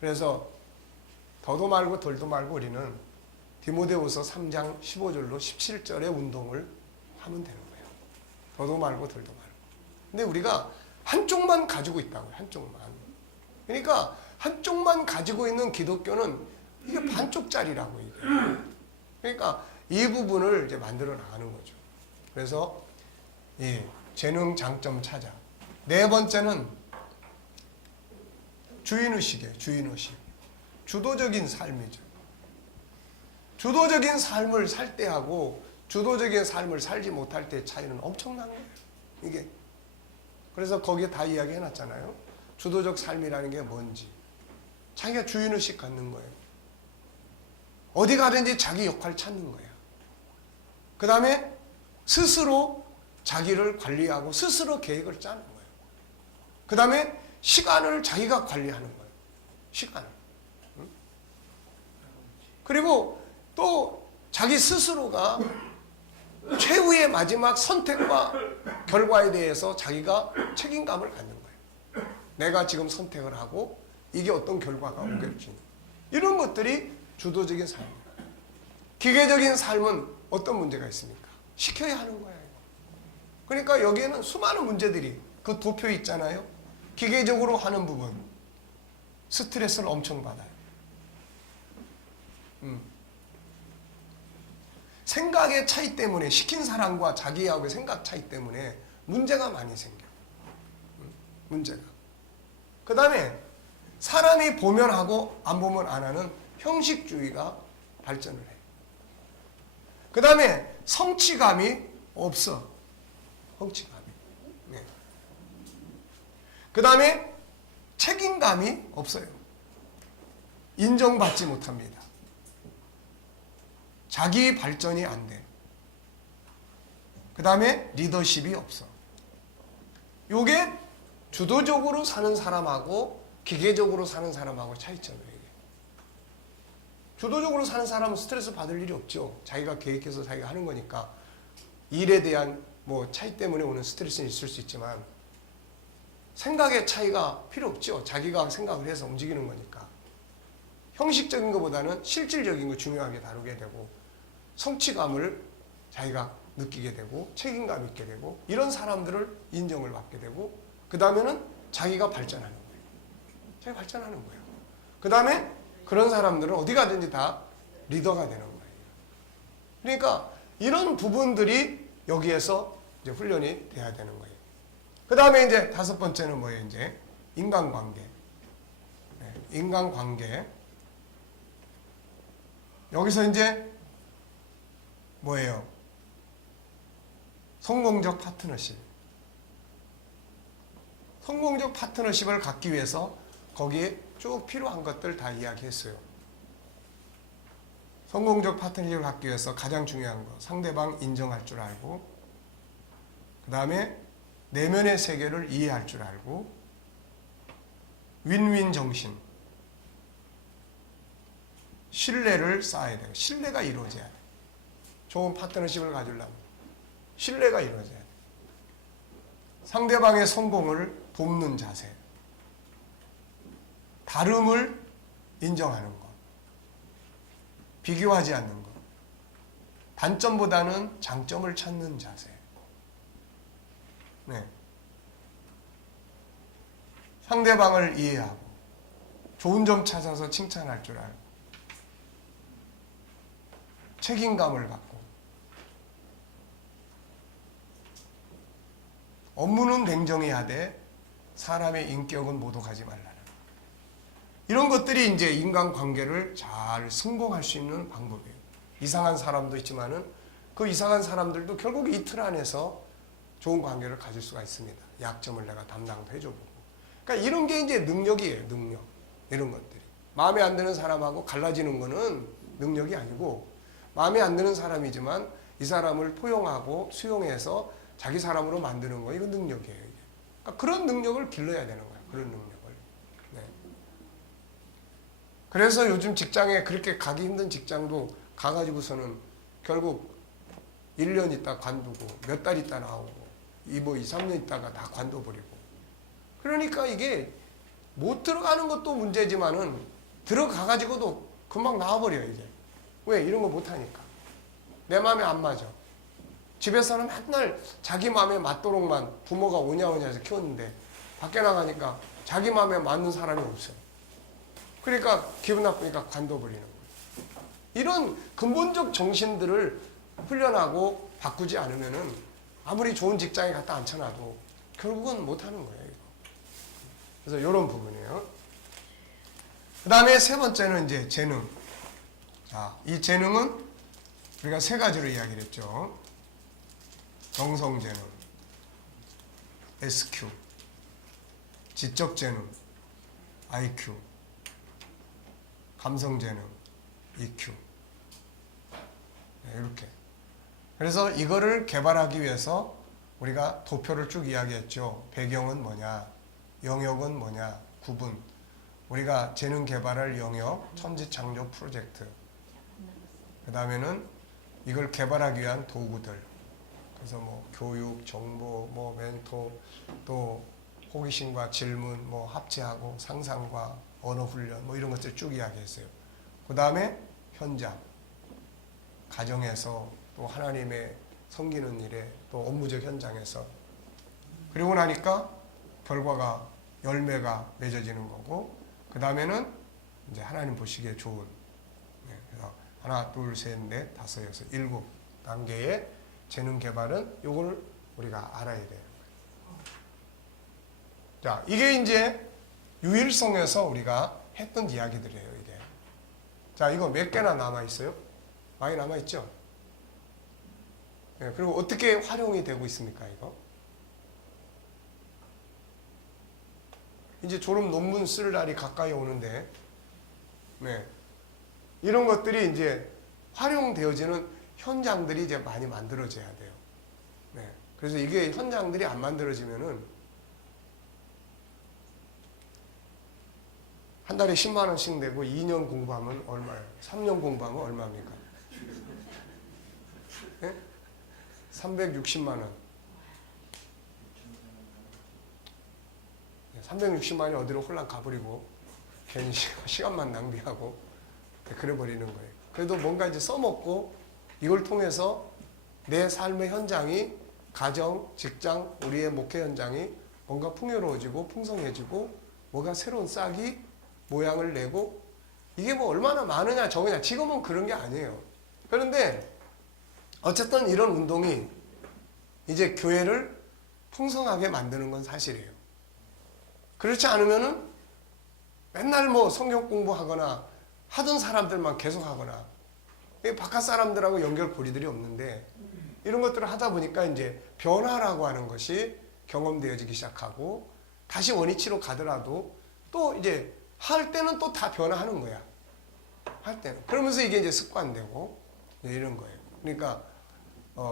그래서 더도 말고 덜도 말고 우리는 디모데후서 3장 15절로 17절의 운동을 하면 되는 거예요. 더도 말고 덜도 말고. 근데 우리가 한쪽만 가지고 있다고요. 한쪽만. 그러니까 한쪽만 가지고 있는 기독교는 이게 반쪽짜리라고 이게. 그러니까 이 부분을 이제 만들어 나가는 거죠. 그래서 이 재능 장점 찾아. 네 번째는 주인의식이에요. 주인의식. 주도적인 삶이죠. 주도적인 삶을 살 때하고 주도적인 삶을 살지 못할 때 차이는 엄청난 거예요. 이게. 그래서 거기에 다 이야기 해놨잖아요. 주도적 삶이라는 게 뭔지. 자기가 주인의식 갖는 거예요. 어디 가든지 자기 역할 찾는 거야. 그 다음에 스스로 자기를 관리하고 스스로 계획을 짜는 거예요. 그 다음에 시간을 자기가 관리하는 거예요. 시간을. 응? 그리고 또 자기 스스로가 최후의 마지막 선택과 결과에 대해서 자기가 책임감을 갖는 거예요. 내가 지금 선택을 하고 이게 어떤 결과가 오겠지. 이런 것들이 주도적인 삶이에요. 기계적인 삶은 어떤 문제가 있습니까? 시켜야 하는 거예요. 그러니까 여기에는 수많은 문제들이 그 도표에 있잖아요. 기계적으로 하는 부분 스트레스를 엄청 받아요. 생각의 차이 때문에 시킨 사람과 자기하고의 생각 차이 때문에 문제가 많이 생겨요. 문제가. 그 다음에 사람이 보면 하고 안 보면 안 하는 형식주의가 발전을 해요. 그 다음에 성취감이 없어. 성취감이. 네. 그 다음에 책임감이 없어요. 인정받지 못합니다. 자기 발전이 안 돼. 그 다음에 리더십이 없어. 요게 주도적으로 사는 사람하고 기계적으로 사는 사람하고 차이점이에요. 이게. 주도적으로 사는 사람은 스트레스 받을 일이 없죠. 자기가 계획해서 자기가 하는 거니까. 일에 대한 뭐 차이 때문에 오는 스트레스는 있을 수 있지만 생각의 차이가 필요 없죠. 자기가 생각을 해서 움직이는 거니까. 형식적인 것보다는 실질적인 거 중요하게 다루게 되고 성취감을 자기가 느끼게 되고 책임감 있게 되고 이런 사람들을 인정을 받게 되고 그 다음에는 자기가 발전하는 거예요. 자기가 발전하는 거예요. 그 다음에 그런 사람들은 어디 가든지 다 리더가 되는 거예요. 그러니까 이런 부분들이 여기에서 이제 훈련이 돼야 되는 거예요. 그 다음에 이제 다섯 번째는 뭐예요? 이제 인간관계. 네, 인간관계. 여기서 이제 뭐예요? 성공적 파트너십. 성공적 파트너십을 갖기 위해서 거기에 쭉 필요한 것들 다 이야기했어요. 성공적 파트너십을 갖기 위해서 가장 중요한 거, 상대방 인정할 줄 알고, 그 다음에 내면의 세계를 이해할 줄 알고, 윈윈 정신, 신뢰를 쌓아야 돼요. 신뢰가 이루어져야 돼요. 좋은 파트너십을 가지려면 신뢰가 이루어져야 돼요. 상대방의 성공을 돕는 자세, 다름을 인정하는 것, 비교하지 않는 것, 단점보다는 장점을 찾는 자세. 네. 상대방을 이해하고 좋은 점 찾아서 칭찬할 줄 알고 책임감을 갖고 업무는 냉정히 하되 사람의 인격은 모독하지 말라는 이런 것들이 이제 인간관계를 잘 승복할 수 있는 방법이에요. 이상한 사람도 있지만은 그 이상한 사람들도 결국 이 틀 안에서 좋은 관계를 가질 수가 있습니다. 약점을 내가 담당도 해줘보고. 그러니까 이런 게 이제 능력이에요. 능력. 이런 것들이. 마음에 안 드는 사람하고 갈라지는 거는 능력이 아니고 마음에 안 드는 사람이지만 이 사람을 포용하고 수용해서 자기 사람으로 만드는 거 이건 능력이에요. 그러니까 그런 능력을 길러야 되는 거예요. 그런 능력을. 네. 그래서 요즘 직장에 그렇게 가기 힘든 직장도 가가지고서는 결국 1년 있다 관두고 몇 달 있다 나오고 2, 3년 있다가 다 관둬버리고 그러니까 이게 못 들어가는 것도 문제지만은 들어가가지고도 금방 나와버려요 이제. 왜? 이런 거 못하니까. 내 마음에 안 맞아. 집에서는 맨날 자기 마음에 맞도록만 부모가 오냐 해서 키웠는데 밖에 나가니까 자기 마음에 맞는 사람이 없어요. 그러니까 기분 나쁘니까 관둬버리는 거예요. 이런 근본적 정신들을 훈련하고 바꾸지 않으면은 아무리 좋은 직장에 갖다 앉혀놔도 결국은 못하는 거예요. 이거. 그래서 이런 부분이에요. 그 다음에 세 번째는 이제 재능. 자, 이 재능은 우리가 세 가지로 이야기를 했죠. 정성재능, SQ, 지적재능, IQ, 감성재능, EQ. 네, 이렇게. 그래서 이거를 개발하기 위해서 우리가 도표를 쭉 이야기했죠. 배경은 뭐냐, 영역은 뭐냐, 구분. 우리가 재능 개발할 영역, 천지창조 프로젝트. 그 다음에는 이걸 개발하기 위한 도구들. 그래서 뭐 교육, 정보, 뭐 멘토, 또 호기심과 질문, 뭐 합체하고 상상과 언어 훈련, 뭐 이런 것들 쭉 이야기했어요. 그 다음에 현장, 가정에서 또 하나님의 섬기는 일에 또 업무적 현장에서 그리고 나니까 결과가 열매가 맺어지는 거고 그 다음에는 이제 하나님 보시기에 좋은 그래서 하나, 둘, 셋, 넷, 다섯, 여섯, 7단계의 재능 개발은 요걸 우리가 알아야 돼요. 자, 이게 이제 유일성에서 우리가 했던 이야기들이에요, 이게. 자, 이거 몇 개나 남아 있어요? 많이 남아 있죠? 네, 그리고 어떻게 활용이 되고 있습니까, 이거? 이제 졸업 논문 쓸 날이 가까이 오는데, 네. 이런 것들이 이제 활용되어지는 현장들이 이제 많이 만들어져야 돼요. 네. 그래서 이게 현장들이 안 만들어지면은 한 달에 10만 원씩 내고 2년 공부하면 얼마예요? 3년 공부하면 얼마입니까? 네? 360만 원. 360만 원이 어디로 홀랑 가버리고 괜히 시간만 낭비하고 그래 버리는 거예요. 그래도 뭔가 이제 써먹고 이걸 통해서 내 삶의 현장이 가정, 직장, 우리의 목회 현장이 뭔가 풍요로워지고 풍성해지고 뭐가 새로운 싹이 모양을 내고 이게 뭐 얼마나 많으냐 적으냐 지금은 그런 게 아니에요. 그런데 어쨌든 이런 운동이 이제 교회를 풍성하게 만드는 건 사실이에요. 그렇지 않으면은 맨날 뭐 성경 공부하거나 하던 사람들만 계속 하거나 바깥 사람들하고 연결고리들이 없는데 이런 것들을 하다 보니까 이제 변화라고 하는 것이 경험되어지기 시작하고 다시 원위치로 가더라도 또 이제 할 때는 또 다 변화하는 거야. 할 때는. 그러면서 이게 이제 습관되고 이런 거예요. 그러니까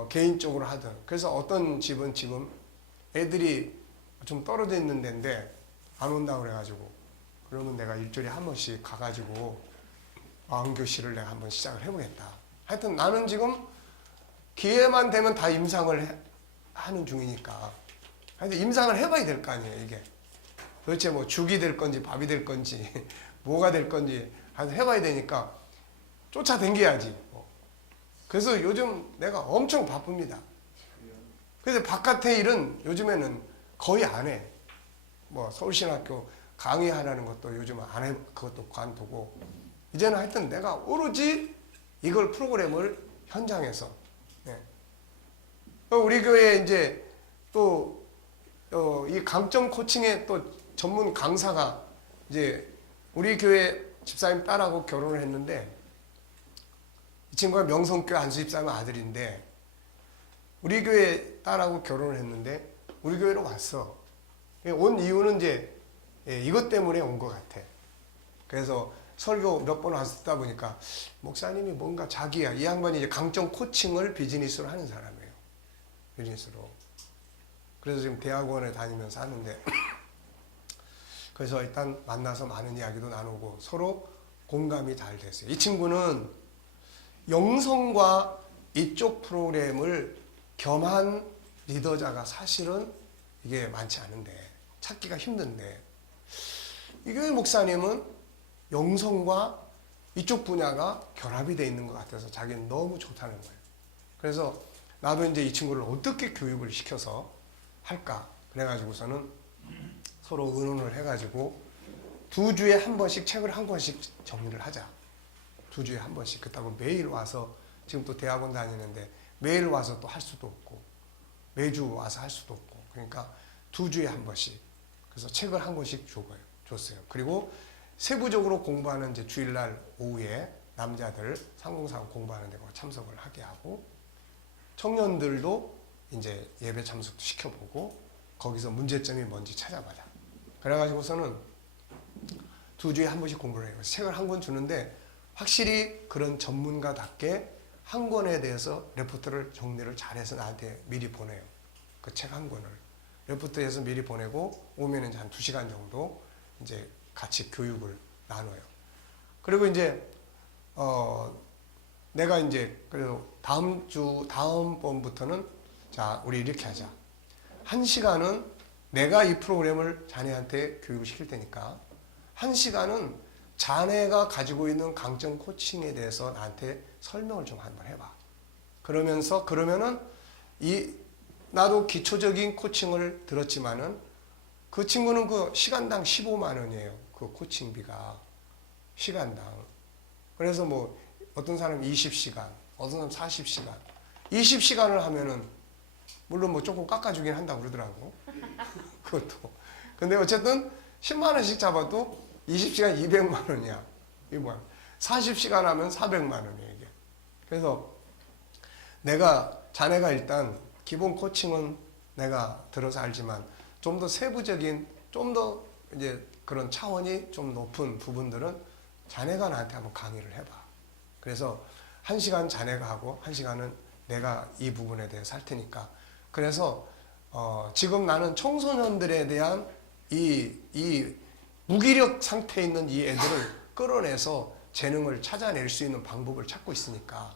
개인적으로 하든. 그래서 어떤 집은 지금 애들이 좀 떨어져 있는 데인데 안 온다고 그래가지고 그러면 내가 일주일에 한 번씩 가가지고 교실을 내가 한번 시작을 해보겠다. 하여튼 나는 지금 기회만 되면 다 임상을 하는 중이니까 하여튼 임상을 해봐야 될 거 아니에요. 이게 도대체 뭐 죽이 될 건지 밥이 될 건지 뭐가 될 건지 하여튼 해봐야 되니까 쫓아다녀야지. 그래서 요즘 내가 엄청 바쁩니다. 그래서 바깥의 일은 요즘에는 거의 안 해. 뭐 서울신학교 강의하라는 것도 요즘 안 해. 그것도 관두고 이제는 하여튼 내가 오로지 이걸 프로그램을 현장에서 우리 교회에 이제 또 이 강점 코칭의 또 전문 강사가 이제 우리 교회 집사님 딸하고 결혼을 했는데 이 친구가 명성교회 안수집사님 아들인데 우리 교회 딸하고 결혼을 했는데 우리 교회로 왔어. 온 이유는 이제 이것 때문에 온 것 같아. 그래서 설교 몇 번 왔다 보니까 목사님이 뭔가 자기야. 이 양반이 이제 강점 코칭을 비즈니스로 하는 사람이에요. 비즈니스로. 그래서 지금 대학원에 다니면서 하는데 그래서 일단 만나서 많은 이야기도 나누고 서로 공감이 잘 됐어요. 이 친구는 영성과 이쪽 프로그램을 겸한 리더자가 사실은 이게 많지 않은데 찾기가 힘든데 이 교회 목사님은 영성과 이쪽 분야가 결합이 되어 있는 것 같아서 자기는 너무 좋다는 거예요. 그래서 나도 이제 이 친구를 어떻게 교육을 시켜서 할까 그래가지고서는 서로 의논을 해가지고 2주에 한 번씩 책을 한 권씩 정리를 하자. 2주에 한 번씩. 그렇다고 매일 와서 지금 또 대학원 다니는데 매일 와서 또 할 수도 없고 매주 와서 할 수도 없고 그러니까 2주에 한 번씩 그래서 책을 한 권씩 줬어요. 그리고 세부적으로 공부하는 이제 주일날 오후에 남자들 3040 공부하는 데 참석을 하게 하고 청년들도 이제 예배 참석도 시켜보고 거기서 문제점이 뭔지 찾아봐자. 그래가지고서는 2주에 한 번씩 공부를 해요. 책을 한 권 주는데 확실히 그런 전문가답게 한 권에 대해서 레포트를 정리를 잘해서 나한테 미리 보내요. 그 책 한 권을 레포트해서 미리 보내고 오면 이제 한 2시간 정도 이제 같이 교육을 나눠요. 그리고 이제 내가 이제 그래도 다음번부터는 자, 우리 이렇게 하자. 1시간은 내가 이 프로그램을 자네한테 교육을 시킬 테니까 1시간은 자네가 가지고 있는 강점 코칭에 대해서 나한테 설명을 좀 한번 해봐. 그러면은 나도 기초적인 코칭을 들었지만은 그 친구는 그 시간당 15만 원이에요. 그 코칭비가 시간당. 그래서 뭐 어떤 사람은 20시간, 어떤 사람은 40시간. 20시간을 하면은 물론 뭐 조금 깎아주긴 한다고 그러더라고. 그것도. 근데 어쨌든 10만 원씩 잡아도 20시간 200만 원이야. 이게 뭐야. 40시간 하면 400만 원이야, 이게. 그래서 자네가 일단 기본 코칭은 내가 들어서 알지만 좀 더 세부적인, 좀 더 이제 그런 차원이 좀 높은 부분들은 자네가 나한테 한번 강의를 해봐. 그래서 1시간 자네가 하고 1시간은 내가 이 부분에 대해서 할 테니까. 그래서 지금 나는 청소년들에 대한 이 무기력 상태에 있는 이 애들을 끌어내서 재능을 찾아낼 수 있는 방법을 찾고 있으니까.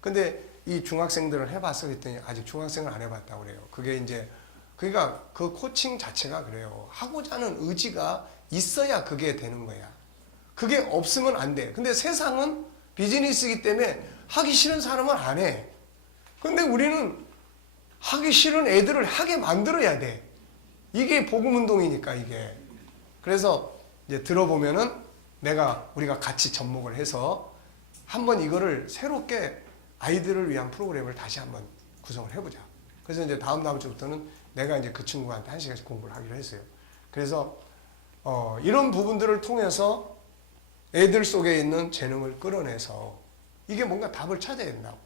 근데 이 중학생들은 해봤어 그랬더니 아직 중학생을 안 해봤다고 그래요. 그게 이제 그러니까 그 코칭 자체가 그래요. 하고자 하는 의지가 있어야 그게 되는 거야. 그게 없으면 안 돼. 근데 세상은 비즈니스이기 때문에 하기 싫은 사람은 안 해. 근데 우리는 하기 싫은 애들을 하게 만들어야 돼. 이게 복음운동이니까 이게. 그래서 이제 들어보면은 우리가 같이 접목을 해서 한번 이거를 새롭게 아이들을 위한 프로그램을 다시 한번 구성을 해보자. 그래서 이제 다음 주부터는 내가 이제 그 친구한테 1시간씩 공부를 하기로 했어요. 그래서 이런 부분들을 통해서 애들 속에 있는 재능을 끌어내서 이게 뭔가 답을 찾아야 된다고.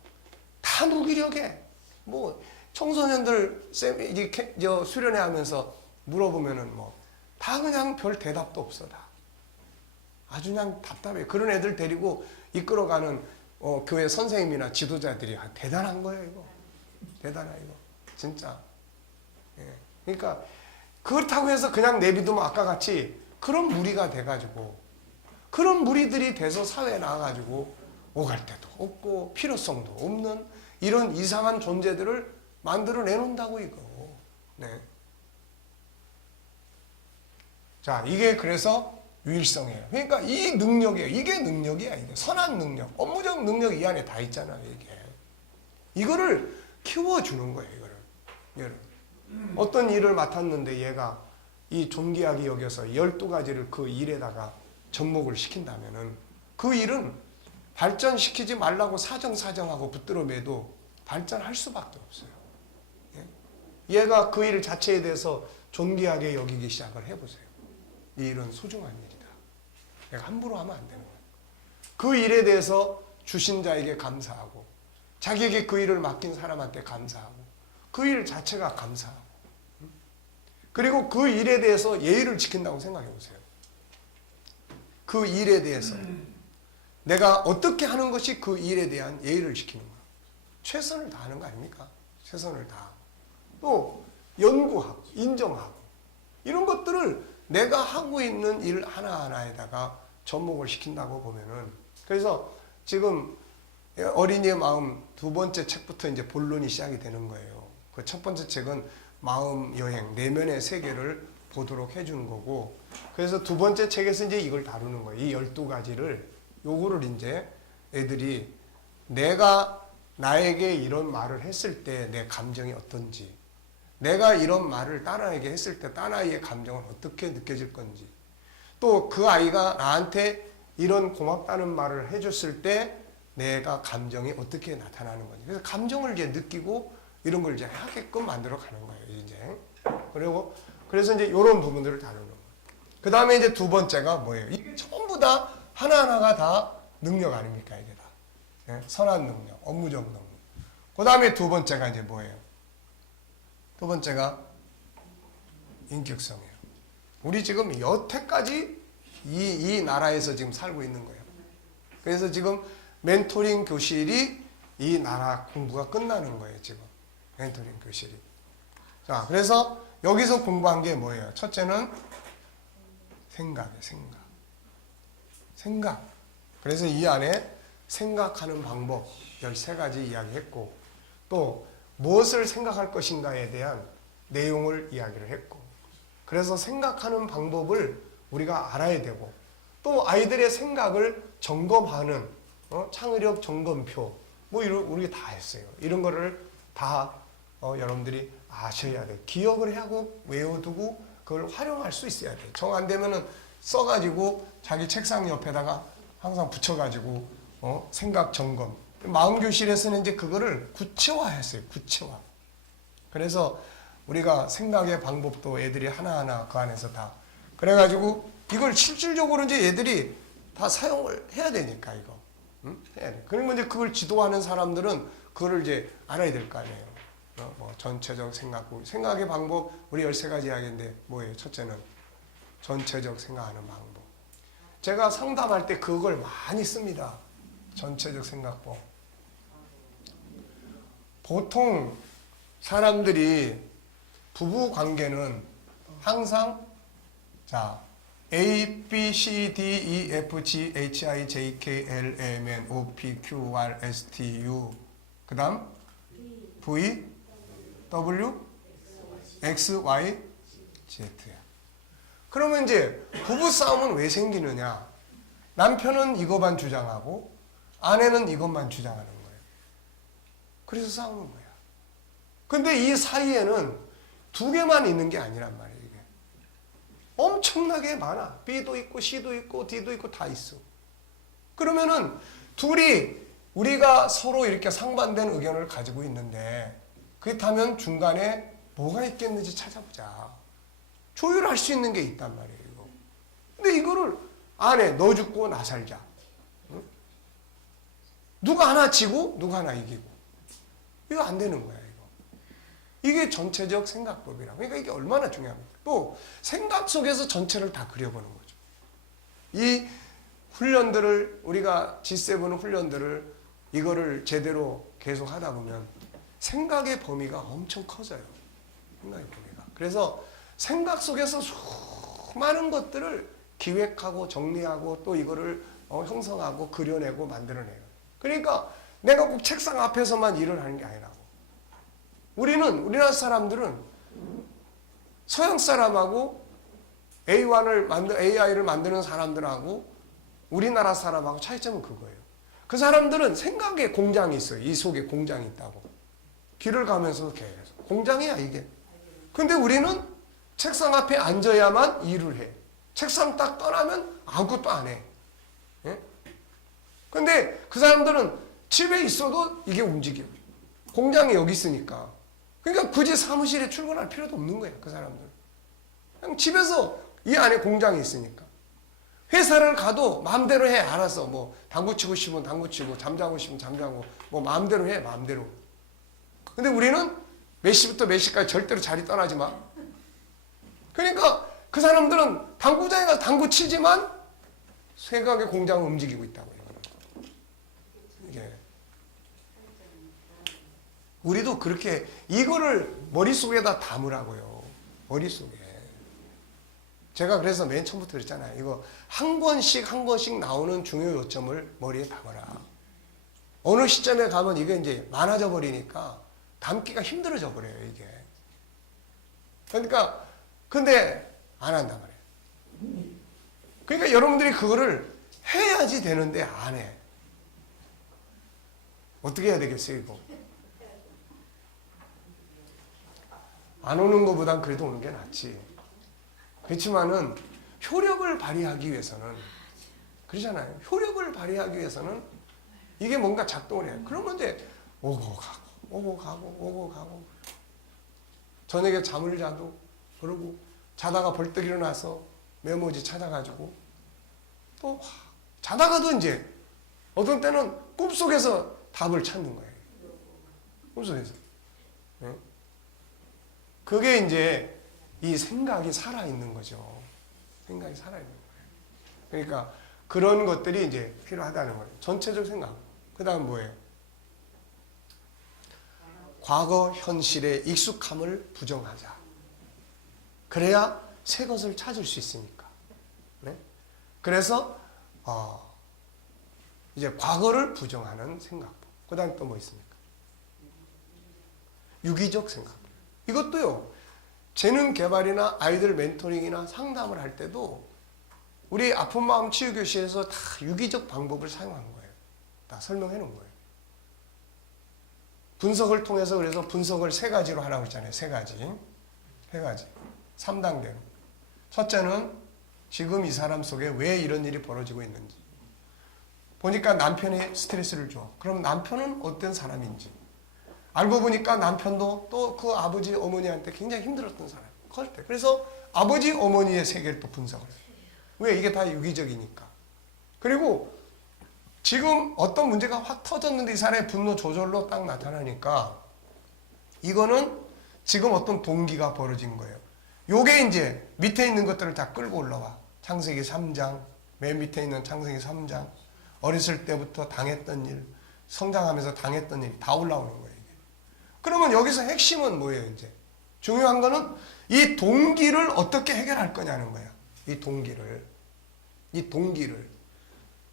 다 무기력해. 뭐 청소년들 수련회 하면서 물어보면은 뭐 다 그냥 별 대답도 없어 다. 아주 그냥 답답해. 그런 애들 데리고 이끌어가는 교회 선생님이나 지도자들이 대단한 거예요 이거. 대단해 이거. 진짜. 예. 그러니까 그렇다고 해서 그냥 내비두면 아까 같이 그런 무리가 돼가지고 그런 무리들이 돼서 사회에 나와가지고 오갈 데도 없고 필요성도 없는 이런 이상한 존재들을 만들어내놓는다고 이거. 네. 자, 이게 그래서 유일성이에요. 그러니까 이 능력이에요. 이게 능력이야. 이게 선한 능력, 업무적 능력 이 안에 다 있잖아요. 이게 이거를 키워주는 거예요. 이거를 어떤 일을 맡았는데 얘가 이 존귀하게 여겨서 12가지를 그 일에다가 접목을 시킨다면은 그 일은 발전시키지 말라고 사정하고 붙들어 매도 발전할 수밖에 없어요. 예? 얘가 그 일 자체에 대해서 존귀하게 여기기 시작을 해보세요. 이 일은 소중한 일이다. 내가 함부로 하면 안 되는 거예요. 그 일에 대해서 주신 자에게 감사하고 자기에게 그 일을 맡긴 사람한테 감사하고 그 일 자체가 감사하고 그리고 그 일에 대해서 예의를 지킨다고 생각해 보세요. 그 일에 대해서 내가 어떻게 하는 것이 그 일에 대한 예의를 지키는 거야. 최선을 다하는 거 아닙니까? 최선을 다하고 또 연구하고 인정하고 이런 것들을 내가 하고 있는 일 하나하나에다가 접목을 시킨다고 보면은 그래서 지금 어린이의 마음 두 번째 책부터 이제 본론이 시작이 되는 거예요. 그 첫 번째 책은 마음 여행, 내면의 세계를 보도록 해주는 거고 그래서 두 번째 책에서 이제 이걸 다루는 거예요. 이 12가지를 요거를 이제 애들이 내가 나에게 이런 말을 했을 때 내 감정이 어떤지 내가 이런 말을 딴 아이에게 했을 때 딴 아이의 감정은 어떻게 느껴질 건지 또 그 아이가 나한테 이런 고맙다는 말을 해줬을 때 내가 감정이 어떻게 나타나는 건지 그래서 감정을 이제 느끼고 이런 걸 이제 하게끔 만들어 가는 거예요. 이제 그리고 그래서 이제 이런 부분들을 다루는 거예요. 그 다음에 이제 두 번째가 뭐예요? 이게 전부 다 하나하나가 다 능력 아닙니까? 이게 다 예? 선한 능력, 업무적 능력. 그 다음에 두 번째가 이제 뭐예요? 두 번째가 인격성이에요. 우리 지금 여태까지 이 나라에서 지금 살고 있는 거예요. 그래서 지금 멘토링 교실이 이 나라 공부가 끝나는 거예요. 지금 멘토링 교실이. 자, 그래서 여기서 공부한 게 뭐예요? 첫째는 생각이에요. 생각. 그래서 이 안에 생각하는 방법 13가지 이야기했고 또 무엇을 생각할 것인가에 대한 내용을 이야기를 했고 그래서 생각하는 방법을 우리가 알아야 되고 또 아이들의 생각을 점검하는 창의력 점검표 뭐 이런 우리가 다 했어요. 이런 거를 다 여러분들이 아셔야 돼요. 기억을 하고 외워두고 그걸 활용할 수 있어야 돼요. 정 안 되면은 써가지고 자기 책상 옆에다가 항상 붙여가지고 생각 점검. 마음교실에서는 이제 그거를 구체화했어요. 구체화. 그래서 우리가 생각의 방법도 애들이 하나하나 그 안에서 다 그래가지고 이걸 실질적으로 이제 애들이 다 사용을 해야 되니까 이거. 응? 해야 돼. 그러면 이제 그걸 지도하는 사람들은 그거를 이제 알아야 될 거 아니에요. 뭐 전체적 생각의 방법 우리 13가지 이야기인데 뭐예요? 첫째는 전체적 생각하는 방법. 제가 상담할 때 그걸 많이 씁니다. 전체적 생각법. 보통 사람들이 부부 관계는 항상 자 A, B, C, D, E, F, G, H, I, J, K, L, M, N, O, P, Q, R, S, T, U 그 다음 V, W, X, Y, Z야. 그러면 이제 부부싸움은 왜 생기느냐? 남편은 이것만 주장하고 아내는 이것만 주장하는 거예요. 그래서 싸우는 거야. 근데 이 사이에는 두 개만 있는 게 아니란 말이에요. 이게 엄청나게 많아. B도 있고 C도 있고 D도 있고 다 있어. 그러면은 둘이 우리가 서로 이렇게 상반된 의견을 가지고 있는데 그렇다면 중간에 뭐가 있겠는지 찾아보자. 조율할 수 있는 게 있단 말이에요. 이거. 근데 이거를 안 해. 너 죽고 나 살자. 응? 누가 하나 지고 누가 하나 이기고. 이거 안 되는 거야. 이게 전체적 생각법이라고. 그러니까 이게 얼마나 중요합니까? 또 생각 속에서 전체를 다 그려보는 거죠. 이 훈련들을 우리가 G7 훈련들을 이거를 제대로 계속 하다 보면 생각의 범위가 엄청 커져요. 생각의 범위가. 그래서 생각 속에서 수많은 것들을 기획하고 정리하고 또 이거를 형성하고 그려내고 만들어내요. 그러니까 내가 꼭 책상 앞에서만 일을 하는 게 아니라고. 우리나라 사람들은 서양 사람하고 AI를 만드는 사람들하고 우리나라 사람하고 차이점은 그거예요. 그 사람들은 생각에 공장이 있어요. 이 속에 공장이 있다고. 길을 가면서 계속 공장이야 이게. 근데 우리는 책상 앞에 앉아야만 일을 해. 책상 딱 떠나면 아무것도 안 해. 예? 근데 그 사람들은 집에 있어도 이게 움직여. 공장이 여기 있으니까. 그러니까 굳이 사무실에 출근할 필요도 없는 거야, 그 사람들. 그냥 집에서 이 안에 공장이 있으니까. 회사를 가도 마음대로 해, 알아서. 뭐 당구 치고 싶으면 당구 치고, 잠자고 싶으면 잠자고, 뭐 마음대로 해, 마음대로. 근데 우리는 몇 시부터 몇 시까지 절대로 자리 떠나지 마. 그러니까 그 사람들은 당구장에 가서 당구 치지만 생각의 공장을 움직이고 있다고요. 이게. 우리도 그렇게 이거를 머릿속에다 담으라고요. 머릿속에. 제가 그래서 맨 처음부터 그랬잖아요. 이거 한 권씩 나오는 중요 요점을 머리에 담아라. 어느 시점에 가면 이게 이제 많아져 버리니까 담기가 힘들어져 버려요, 이게. 그러니까, 근데 안 한단 말이에요. 그러니까 여러분들이 그거를 해야지 되는데 안 해. 어떻게 해야 되겠어요, 이거? 안 오는 것보단 그래도 오는 게 낫지. 그렇지만은 효력을 발휘하기 위해서는 그러잖아요. 효력을 발휘하기 위해서는 이게 뭔가 작동을 해요. 그러면 이제 오고 가고 저녁에 잠을 자도 그러고 자다가 벌떡 일어나서 메모지 찾아가지고 또 자다가도 이제 어떤 때는 꿈속에서 답을 찾는 거예요. 꿈속에서. 네? 그게 이제 이 생각이 살아있는 거죠. 생각이 살아있는 거예요. 그러니까 그런 것들이 이제 필요하다는 거예요. 전체적 생각. 그 다음 뭐예요? 과거, 현실의 익숙함을 부정하자. 그래야 새 것을 찾을 수 있으니까. 네? 그래서 이제 과거를 부정하는 생각법. 그 다음 또 뭐 있습니까? 유기적 생각. 이것도요. 재능 개발이나 아이들 멘토링이나 상담을 할 때도 우리 아픈 마음 치유 교실에서 다 유기적 방법을 사용하는 거예요. 다 설명해 놓은 거예요. 분석을 통해서 그래서 분석을 세 가지로 하라고 했잖아요. 세 가지. 3단계로. 첫째는 지금 이 사람 속에 왜 이런 일이 벌어지고 있는지. 보니까 남편이 스트레스를 줘. 그럼 남편은 어떤 사람인지. 알고 보니까 남편도 또 그 아버지, 어머니한테 굉장히 힘들었던 사람. 커질 때. 그래서 아버지, 어머니의 세계를 또 분석을 해요. 왜? 이게 다 유기적이니까. 그리고 지금 어떤 문제가 확 터졌는데 이 사람의 분노 조절로 딱 나타나니까 이거는 지금 어떤 동기가 벌어진 거예요. 요게 이제 밑에 있는 것들을 다 끌고 올라와. 창세기 3장, 맨 밑에 있는 창세기 3장, 어렸을 때부터 당했던 일, 성장하면서 당했던 일이 다 올라오는 거예요. 이게. 그러면 여기서 핵심은 뭐예요, 이제? 중요한 거는 이 동기를 어떻게 해결할 거냐는 거야. 이 동기를.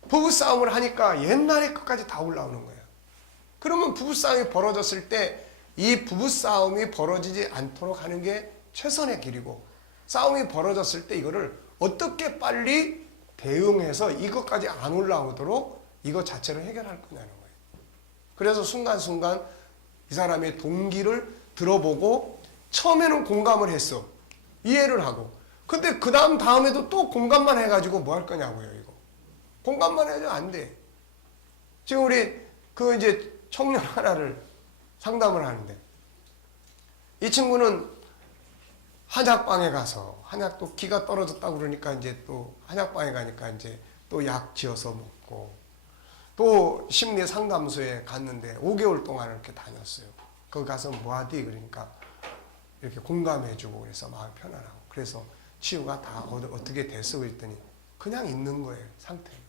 부부싸움을 하니까 옛날의 것까지 다 올라오는 거야. 그러면 부부싸움이 벌어졌을 때 이 부부싸움이 벌어지지 않도록 하는 게 최선의 길이고, 싸움이 벌어졌을 때 이거를 어떻게 빨리 대응해서 이것까지 안 올라오도록 이것 자체를 해결할 거냐는 거예요. 그래서 순간순간 이 사람의 동기를 들어보고 처음에는 공감을 했어. 이해를 하고. 근데 그 다음에도 또 공감만 해가지고 뭐 할 거냐고요, 이거. 공감만 해도 안 돼. 지금 우리 그 이제 청년 하나를 상담을 하는데 이 친구는 한약방에 가서 한약도 기가 떨어졌다고 그러니까 이제 또 한약방에 가니까 이제 또 약 지어서 먹고 또 심리 상담소에 갔는데 5개월 동안 이렇게 다녔어요. 거기 가서 뭐 하디? 그러니까 이렇게 공감해주고 그래서 마음 편안하고 그래서 치유가 다 어떻게 됐어? 그랬더니 그냥 있는 거예요. 상태는.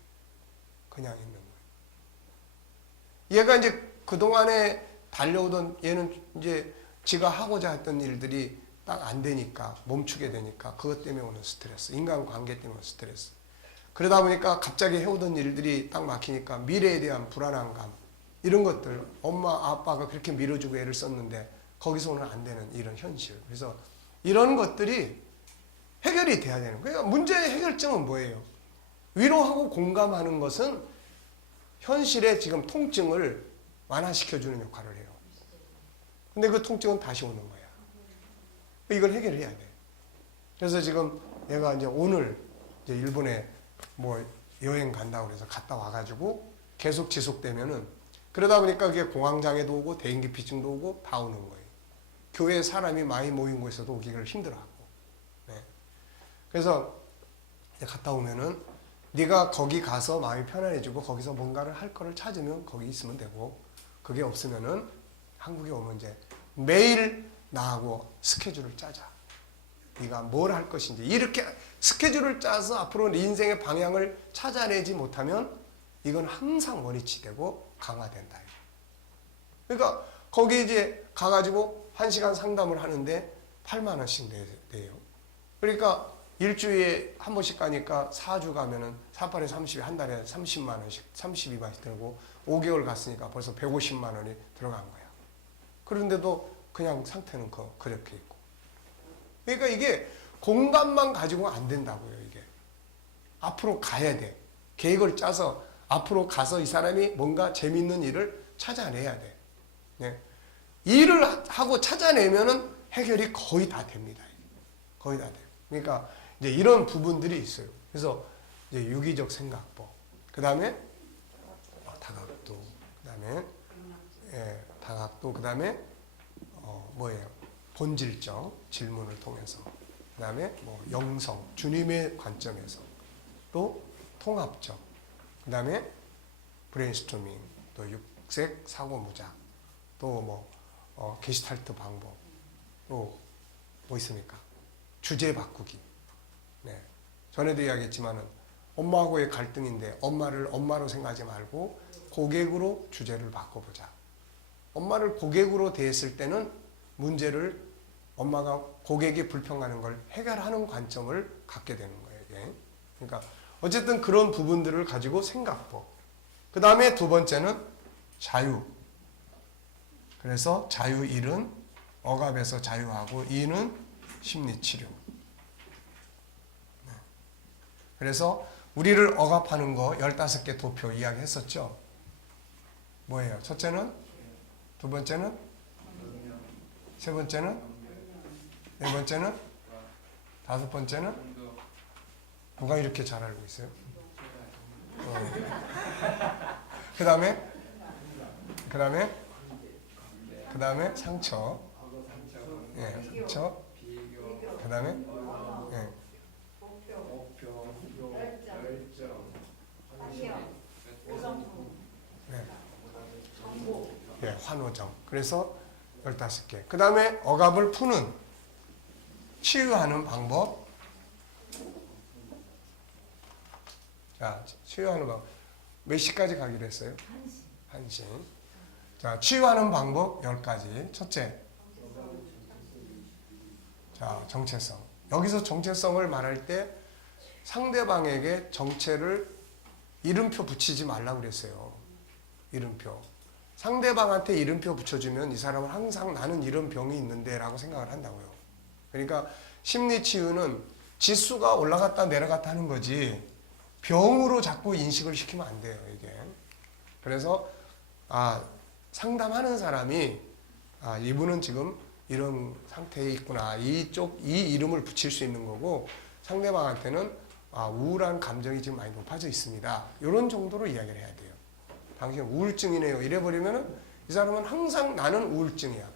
그냥 있는 거예요. 얘가 이제 그동안에 달려오던 얘는 이제 지가 하고자 했던 일들이 딱 안 되니까 멈추게 되니까 그것 때문에 오는 스트레스, 인간관계 때문에 오는 스트레스. 그러다 보니까 갑자기 해오던 일들이 딱 막히니까 미래에 대한 불안함감, 이런 것들, 엄마 아빠가 그렇게 밀어주고 애를 썼는데 거기서 오늘 안 되는 이런 현실. 그래서 이런 것들이 해결이 돼야 되는 거예요. 그러니까 문제의 해결점은 뭐예요? 위로하고 공감하는 것은 현실의 지금 통증을 완화시켜주는 역할을 해요. 근데 그 통증은 다시 오는 거야. 이걸 해결해야 돼. 그래서 지금 내가 이제 오늘 이제 일본에 뭐 여행 간다고 그래서 갔다 와가지고 계속 지속되면은 그러다 보니까 그게 공황장애도 오고 대인기피증도 오고 다 오는 거예요. 교회에 사람이 많이 모인 곳에서도 오기를 힘들어하고. 네. 그래서 이제 갔다 오면은 네가 거기 가서 마음이 편안해지고 거기서 뭔가를 할 거를 찾으면 거기 있으면 되고, 그게 없으면은 한국에 오면 이제 매일 나하고 스케줄을 짜자. 네가 뭘 할 것인지 이렇게 스케줄을 짜서 앞으로 네 인생의 방향을 찾아내지 못하면 이건 항상 원위치 되고 강화된다. 그러니까 거기 이제 가가지고 1시간 상담을 하는데 8만 원씩 내요. 그러니까 일주일에 한 번씩 가니까 4주 가면은 4, 8에 30에 한 달에 30만 원씩, 32만 원씩 들고 5개월 갔으니까 벌써 150만 원이 들어간 거야. 그런데도 그냥 상태는 그렇게 있고. 그러니까 이게 공감만 가지고 안 된다고요, 이게. 앞으로 가야 돼. 계획을 짜서 앞으로 가서 이 사람이 뭔가 재밌는 일을 찾아내야 돼. 네. 일을 하고 찾아내면은 해결이 거의 다 됩니다. 거의 다 돼요. 그러니까 이제 이런 부분들이 있어요. 그래서 이제 유기적 생각법, 그 다음에 다각도, 그 다음에 다각도, 그 다음에 뭐예요? 본질적 질문을 통해서, 그 다음에 뭐 영성, 주님의 관점에서, 또 통합적, 그 다음에 브레인스토밍, 또 육색 사고무작, 또 뭐 게시탈트 방법, 또 뭐 있습니까? 주제 바꾸기. 네. 전에도 이야기했지만은 엄마하고의 갈등인데 엄마를 엄마로 생각하지 말고 고객으로 주제를 바꿔보자. 엄마를 고객으로 대했을 때는 문제를 엄마가 고객이 불평하는 걸 해결하는 관점을 갖게 되는 거예요. 이게. 그러니까 어쨌든 그런 부분들을 가지고 생각법. 그 다음에 두 번째는 자유. 그래서 자유 1은 억압에서 자유하고 2는 심리치료. 네. 그래서 우리를 억압하는 거 15개 도표 이야기했었죠. 뭐예요? 첫째는? 두 번째는? 세 번째는? 네 번째는? 다섯 번째는? 누가 이렇게 잘 알고 있어요? 그 다음에 상처. 예, 상처. 그 다음에 예. 예, 환호정. 그래서 15개. 그 다음에 억압을 푸는, 치유하는 방법. 자, 치유하는 방법. 몇 시까지 가기로 했어요? 1시. 자, 치유하는 방법 10가지. 첫째. 자, 정체성. 여기서 정체성을 말할 때 상대방에게 정체를 이름표 붙이지 말라고 그랬어요. 이름표. 상대방한테 이름표 붙여주면 이 사람은 항상 나는 이런 병이 있는데 라고 생각을 한다고요. 그러니까 심리치유는 지수가 올라갔다 내려갔다 하는 거지 병으로 자꾸 인식을 시키면 안 돼요, 이게. 그래서 상담하는 사람이 이분은 지금 이런 상태에 있구나, 이 이름을 붙일 수 있는 거고, 상대방한테는 우울한 감정이 지금 많이 높아져 있습니다, 이런 정도로 이야기를 해야 돼요. 당신 우울증이네요 이래버리면은 이 사람은 항상 나는 우울증이야,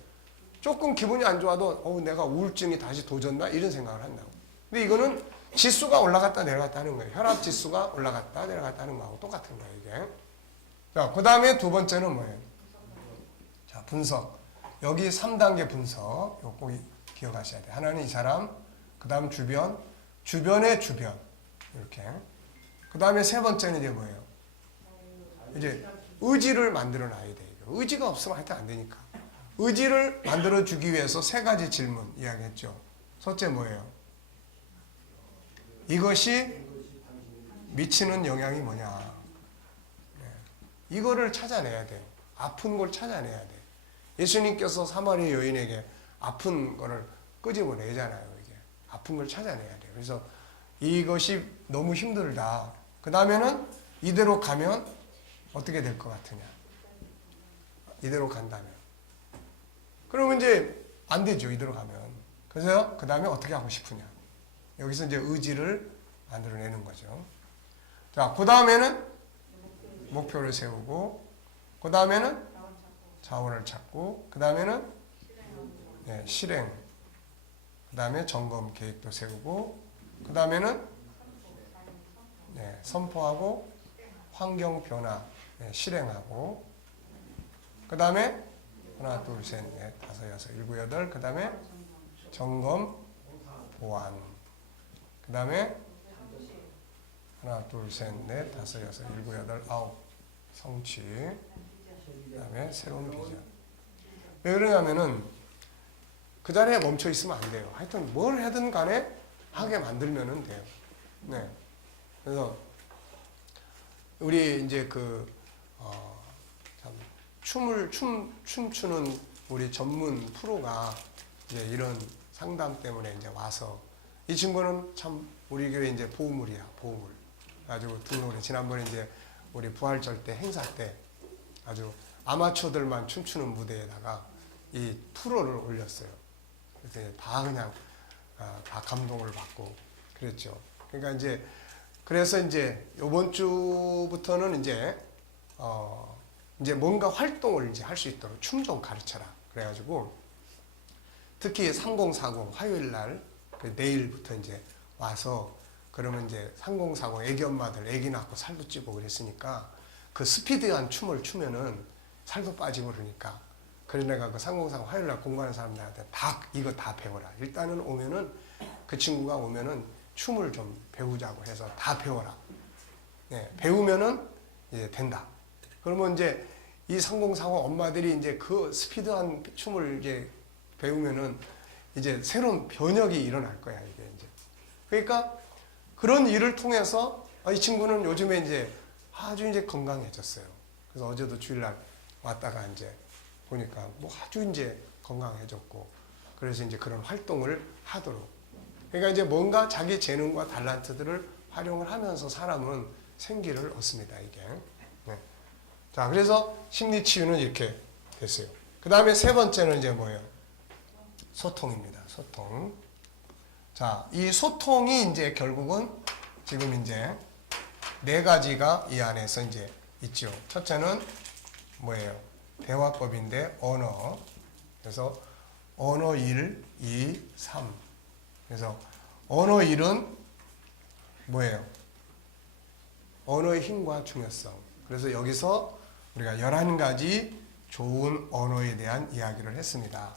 조금 기분이 안 좋아도 내가 우울증이 다시 도졌나 이런 생각을 한다고. 근데 이거는 지수가 올라갔다 내려갔다 하는 거예요. 혈압 지수가 올라갔다 내려갔다 하는 거하고 똑같은 거예요, 이게. 자, 그 다음에 두 번째는 뭐예요? 자, 분석. 여기 3단계 분석. 이거 꼭 기억하셔야 돼요. 하나는 이 사람, 그 다음 주변, 주변의 주변. 이렇게. 그 다음에 세 번째는 이제 뭐예요? 이제 의지를 만들어 놔야 돼요. 의지가 없으면 하여튼 안 되니까. 의지를 만들어주기 위해서 세 가지 질문 이야기했죠. 첫째 뭐예요? 이것이 미치는 영향이 뭐냐. 네. 이거를 찾아내야 돼요. 아픈 걸 찾아내야 돼. 예수님께서 사마리아 여인에게 아픈 거를 끄집어내잖아요. 이게 아픈 걸 찾아내야 돼요. 그래서 이것이 너무 힘들다. 그 다음에는 이대로 가면 어떻게 될 것 같으냐. 이대로 간다면. 그러면 이제 안 되죠. 이대로 가면. 그래서 그 다음에 어떻게 하고 싶으냐. 여기서 이제 의지를 만들어내는 거죠. 자, 그 다음에는 목표를 세우고, 그 다음에는 자원을 찾고, 그 다음에는 실행, 그 다음에 점검 계획도 세우고, 그 다음에는 선포하고, 환경 변화 실행하고, 그 다음에 하나, 둘, 셋, 넷, 다섯, 여섯, 일곱, 여덟, 그 다음에 점검, 보완, 그 다음에 하나, 둘, 셋, 넷, 다섯, 여섯, 일곱, 여덟, 아홉, 성취, 그 다음에 새로운 비전. 왜 그러냐면은 그 자리에 멈춰 있으면 안 돼요. 하여튼 뭘 하든 간에 하게 만들면은 돼요. 네. 그래서 우리 이제 춤추는 우리 전문 프로가 이제 이런 상담 때문에 이제 와서 이 친구는 참 우리 교회 이제 보물이야, 보물. 가지고 등록을 해. 지난번에 이제 우리 부활절 때 행사 때 아주 아마추어들만 춤추는 무대에다가 이 프로를 올렸어요. 그래서 다 그냥 다 감동을 받고 그랬죠. 그러니까 이제 그래서 이제 이번 주부터는 이제 이제 뭔가 활동을 이제 할 수 있도록 춤 좀 가르쳐라. 그래가지고 특히 3040 화요일 날 내일부터 이제 와서 그러면 이제 3040 애기 엄마들 애기 낳고 살도 찌고 그랬으니까 그 스피드한 춤을 추면은 살도 빠지고 그러니까 그래 내가 그 3040 화요일 날 공부하는 사람들한테 이거 다 배워라. 일단은 오면은 그 친구가 오면은 춤을 좀 배우자고 해서 다 배워라. 네, 배우면은 이제 된다. 그러면 이제 이 3040 엄마들이 이제 그 스피드한 춤을 이제 배우면은 이제 새로운 변혁이 일어날 거야, 이게 이제. 그러니까 그런 일을 통해서 이 친구는 요즘에 이제 아주 이제 건강해졌어요. 그래서 어제도 주일날 왔다가 이제 보니까 뭐 아주 이제 건강해졌고 그래서 이제 그런 활동을 하도록. 그러니까 이제 뭔가 자기 재능과 달란트들을 활용을 하면서 사람은 생기를 얻습니다, 이게. 네. 자, 그래서 심리 치유는 이렇게 됐어요. 그 다음에 세 번째는 이제 뭐예요? 소통입니다. 소통. 자, 이 소통이 이제 결국은 지금 이제 네 가지가 이 안에서 이제 있죠. 첫째는 뭐예요? 대화법인데 언어. 그래서 언어 1, 2, 3. 그래서 언어 1은 뭐예요? 언어의 힘과 중요성. 그래서 여기서 우리가 11가지 좋은 언어에 대한 이야기를 했습니다.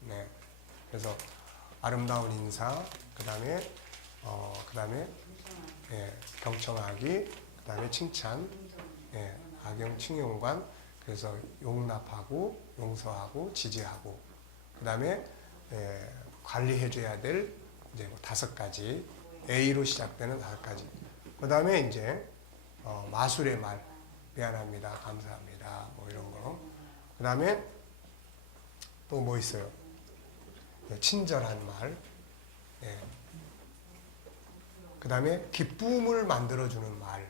네. 그래서 아름다운 인사, 그다음에 경청하기, 그다음에 칭찬, 악용 칭용관, 그래서 용납하고 용서하고 지지하고, 그다음에 관리해줘야 될 이제 뭐 5가지 A로 시작되는 5가지. 그다음에 이제 마술의 말, 미안합니다, 감사합니다, 뭐 이런 거. 그다음에 또 뭐 있어요? 친절한 말, 그 다음에 기쁨을 만들어주는 말,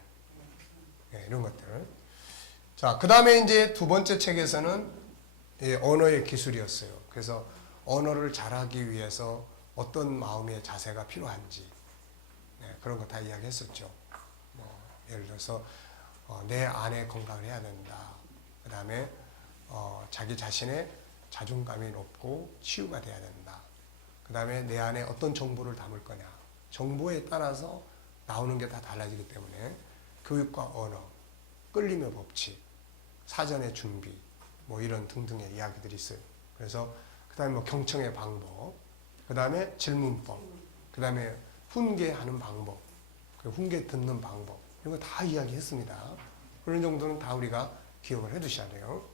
이런 것들. 자, 그 다음에 이제 두 번째 책에서는 언어의 기술이었어요. 그래서 언어를 잘하기 위해서 어떤 마음의 자세가 필요한지, 그런 거 다 이야기했었죠. 뭐 예를 들어서 내 안의 건강을 해야 된다. 그 다음에 자기 자신의 자존감이 높고 치유가 돼야 된다. 그 다음에 내 안에 어떤 정보를 담을 거냐. 정보에 따라서 나오는 게 다 달라지기 때문에 교육과 언어, 끌림의 법칙, 사전의 준비, 뭐 이런 등등의 이야기들이 있어요. 그래서 그 다음에 뭐 경청의 방법, 그 다음에 질문법, 그 다음에 훈계하는 방법, 훈계 듣는 방법, 이런 거 다 이야기했습니다. 그런 정도는 다 우리가 기억을 해 두셔야 돼요.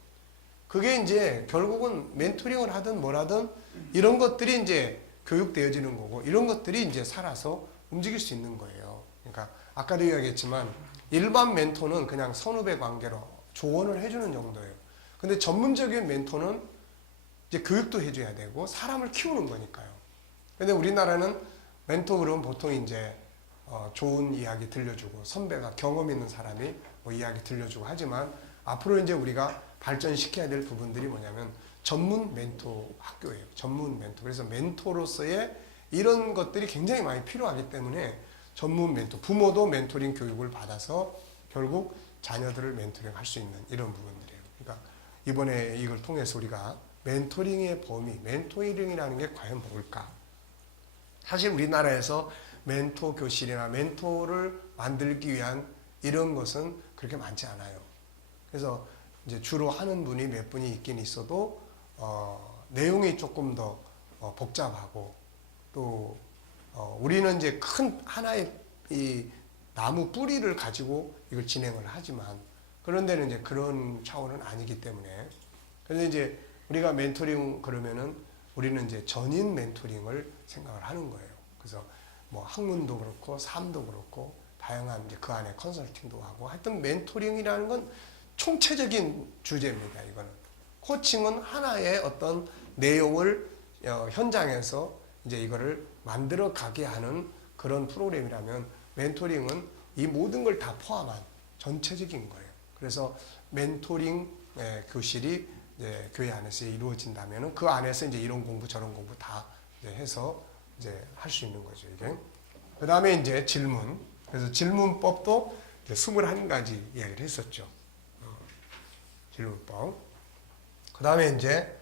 그게 이제 결국은 멘토링을 하든 뭘 하든 이런 것들이 이제 교육되어지는 거고 이런 것들이 이제 살아서 움직일 수 있는 거예요. 그러니까 아까도 이야기했지만 일반 멘토는 그냥 선후배 관계로 조언을 해주는 정도예요. 근데 전문적인 멘토는 이제 교육도 해줘야 되고 사람을 키우는 거니까요. 근데 우리나라는 멘토 그러면 보통 이제 좋은 이야기 들려주고 선배가 경험 있는 사람이 뭐 이야기 들려주고 하지만 앞으로 이제 우리가 발전시켜야 될 부분들이 뭐냐면 전문 멘토 학교예요. 전문 멘토. 그래서 멘토로서의 이런 것들이 굉장히 많이 필요하기 때문에 전문 멘토, 부모도 멘토링 교육을 받아서 결국 자녀들을 멘토링 할 수 있는 이런 부분들이에요. 그러니까 이번에 이걸 통해서 우리가 멘토링의 범위, 멘토링이라는 게 과연 뭘까? 사실 우리나라에서 멘토 교실이나 멘토를 만들기 위한 이런 것은 그렇게 많지 않아요. 그래서 이제 주로 하는 분이 몇 분이 있긴 있어도 내용이 조금 더 복잡하고 또 우리는 이제 큰 하나의 이 나무 뿌리를 가지고 이걸 진행을 하지만 그런 데는 이제 그런 차원은 아니기 때문에 그래서 이제 우리가 멘토링 그러면은 우리는 이제 전인 멘토링을 생각을 하는 거예요. 그래서 뭐 학문도 그렇고 삶도 그렇고 다양한 이제 그 안에 컨설팅도 하고 하여튼 멘토링이라는 건 총체적인 주제입니다. 이거는 코칭은 하나의 어떤 내용을 현장에서 이제 이거를 만들어 가게 하는 그런 프로그램이라면 멘토링은 이 모든 걸 다 포함한 전체적인 거예요. 그래서 멘토링 교실이 이제 교회 안에서 이루어진다면은 그 안에서 이제 이런 공부 저런 공부 다 이제 해서 이제 할 수 있는 거죠, 이게. 그 다음에 이제 질문. 그래서 질문법도 이제 21가지 이야기를 했었죠. 질문법. 그 다음에 이제,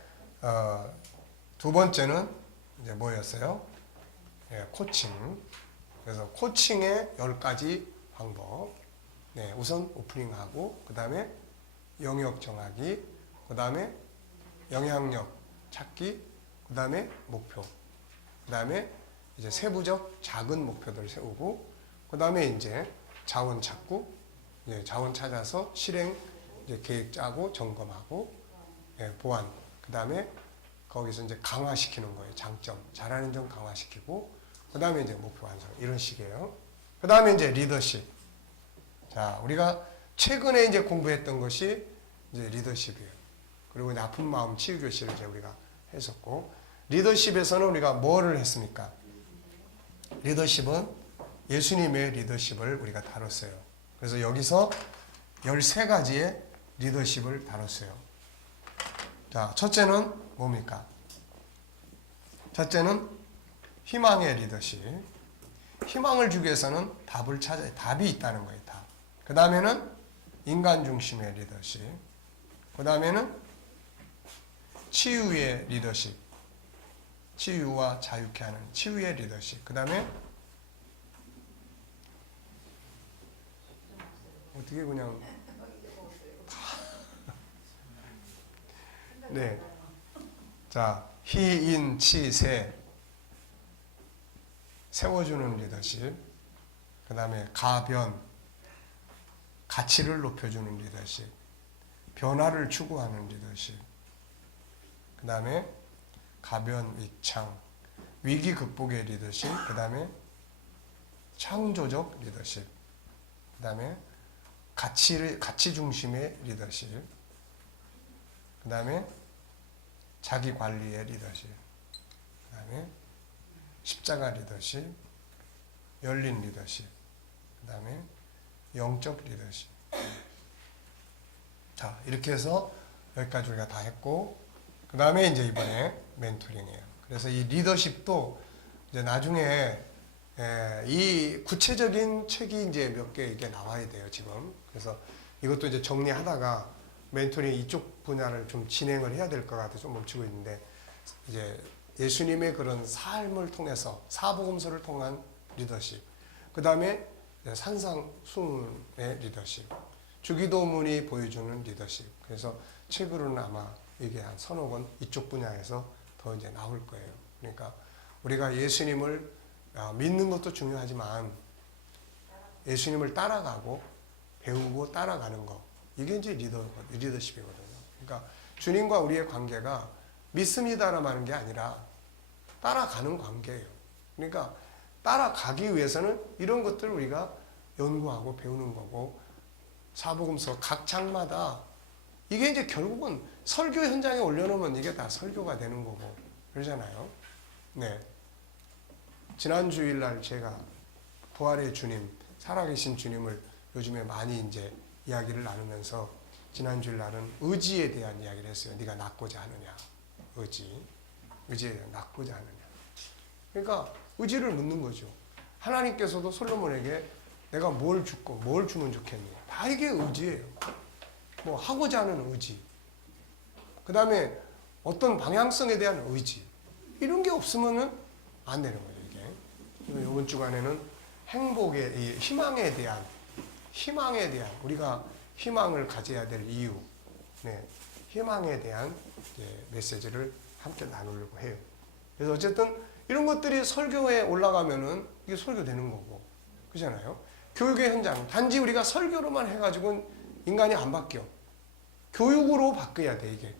두 번째는 이제 뭐였어요? 예, 코칭. 그래서 코칭의 10가지 방법. 네, 우선 오프닝하고, 그 다음에 영역 정하기, 그 다음에 영향력 찾기, 그 다음에 목표, 그 다음에 이제 세부적 작은 목표들을 세우고, 그 다음에 이제 자원 찾고, 이제 자원 찾아서 실행 이제 계획 짜고 점검하고, 예, 보완, 그 다음에 거기서 이제 강화시키는 거예요. 장점, 잘하는 점 강화시키고, 그 다음에 이제 목표 완성 이런 식이에요. 그 다음에 이제 리더십. 자, 우리가 최근에 이제 공부했던 것이 이제 리더십이에요. 그리고 이제 아픈 마음 치유 교실을 이제 우리가 했었고, 리더십에서는 우리가 뭐를 했습니까? 리더십은 예수님의 리더십을 우리가 다뤘어요. 그래서 여기서 13가지의 리더십을 다뤘어요. 자, 첫째는 뭡니까? 첫째는 희망의 리더십. 희망을 주기 위해서는 답이 있다는 거예요, 답. 그 다음에는 인간 중심의 리더십. 그 다음에는 치유의 리더십. 치유와 자유케 하는 치유의 리더십. 그 다음에 어떻게 그냥 네. 자, 희인치세 세워주는 리더십. 그 다음에 가변 가치를 높여주는 리더십. 변화를 추구하는 리더십. 그 다음에 가변 위창 위기 극복의 리더십. 그 다음에 창조적 리더십. 그 다음에 가치 중심의 리더십. 그 다음에 자기 관리의 리더십. 그 다음에 십자가 리더십. 열린 리더십. 그 다음에 영적 리더십. 자, 이렇게 해서 여기까지 우리가 다 했고, 그 다음에 이제 이번에 멘토링이에요. 그래서 이 리더십도 이제 나중에 이 구체적인 책이 이제 몇 개 이게 나와야 돼요, 지금. 그래서 이것도 이제 정리하다가 멘토링 이쪽 분야를 좀 진행을 해야 될 것 같아서 좀 멈추고 있는데, 이제 예수님의 그런 삶을 통해서 사복음서를 통한 리더십, 그 다음에 산상수훈의 리더십, 주기도문이 보여주는 리더십. 그래서 책으로는 아마 이게 한 서너 권 이쪽 분야에서 더 이제 나올 거예요. 그러니까 우리가 예수님을 믿는 것도 중요하지만 예수님을 따라가고 배우고 따라가는 거, 이게 이제 리더십이거든요. 그러니까 주님과 우리의 관계가 믿습니다라는 게 아니라 따라가는 관계예요. 그러니까 따라가기 위해서는 이런 것들을 우리가 연구하고 배우는 거고, 사복음서 각 장마다 이게 이제 결국은 설교 현장에 올려놓으면 이게 다 설교가 되는 거고 그러잖아요. 네. 지난 주일날 제가 부활의 주님, 살아계신 주님을 요즘에 많이 이제 이야기를 나누면서 지난 주일날은 의지에 대한 이야기를 했어요. 네가 낳고자 하느냐, 의지에 대한 낳고자 하느냐. 그러니까 의지를 묻는 거죠. 하나님께서도 솔로몬에게 내가 뭘 주고 뭘 주면 좋겠니? 다 이게 의지예요. 뭐 하고자 하는 의지, 그 다음에 어떤 방향성에 대한 의지, 이런 게 없으면은 안 되는 거죠. 이게 이번 주간에는 행복의 이 희망에 대한 우리가 희망을 가져야 될 이유, 네, 희망에 대한 메시지를 함께 나누려고 해요. 그래서 어쨌든 이런 것들이 설교에 올라가면은 이게 설교되는 거고, 그렇잖아요. 교육의 현장, 단지 우리가 설교로만 해가지고는 인간이 안 바뀌어. 교육으로 바뀌어야 돼, 이게.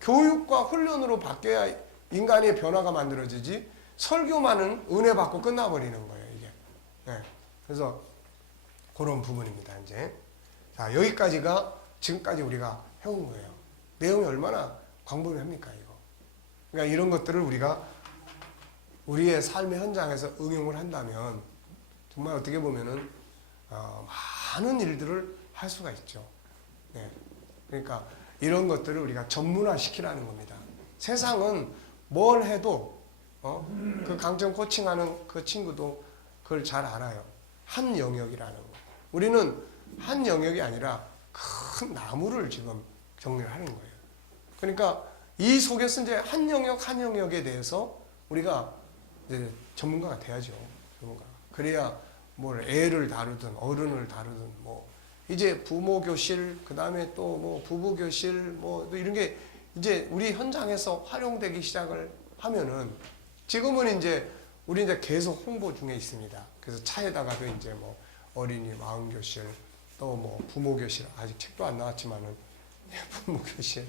교육과 훈련으로 바뀌어야 인간의 변화가 만들어지지, 설교만은 은혜 받고 끝나버리는 거예요, 이게. 네. 그래서 그런 부분입니다, 이제. 자, 여기까지가 지금까지 우리가 해온 거예요. 내용이 얼마나 광범위합니까, 이거. 그러니까 이런 것들을 우리가 우리의 삶의 현장에서 응용을 한다면 정말 어떻게 보면은 많은 일들을 할 수가 있죠. 네. 그러니까 이런 것들을 우리가 전문화 시키라는 겁니다. 세상은 뭘 해도 그 강점 코칭하는 그 친구도 그걸 잘 알아요. 한 영역이라는 거. 우리는 한 영역이 아니라 큰 나무를 지금 정리를 하는 거예요. 그러니까 이 속에서 이제 한 영역에 대해서 우리가 이제 전문가가 돼야죠. 전문가. 그래야 뭘 애를 다루든 어른을 다루든 뭐 이제 부모 교실, 그 다음에 또 뭐 부부 교실, 뭐 이런 게 이제 우리 현장에서 활용되기 시작을 하면은, 지금은 이제 우리 이제 계속 홍보 중에 있습니다. 그래서 차에다가도 이제 뭐 어린이 마음 교실, 또 뭐 부모 교실, 아직 책도 안 나왔지만은 부모 교실,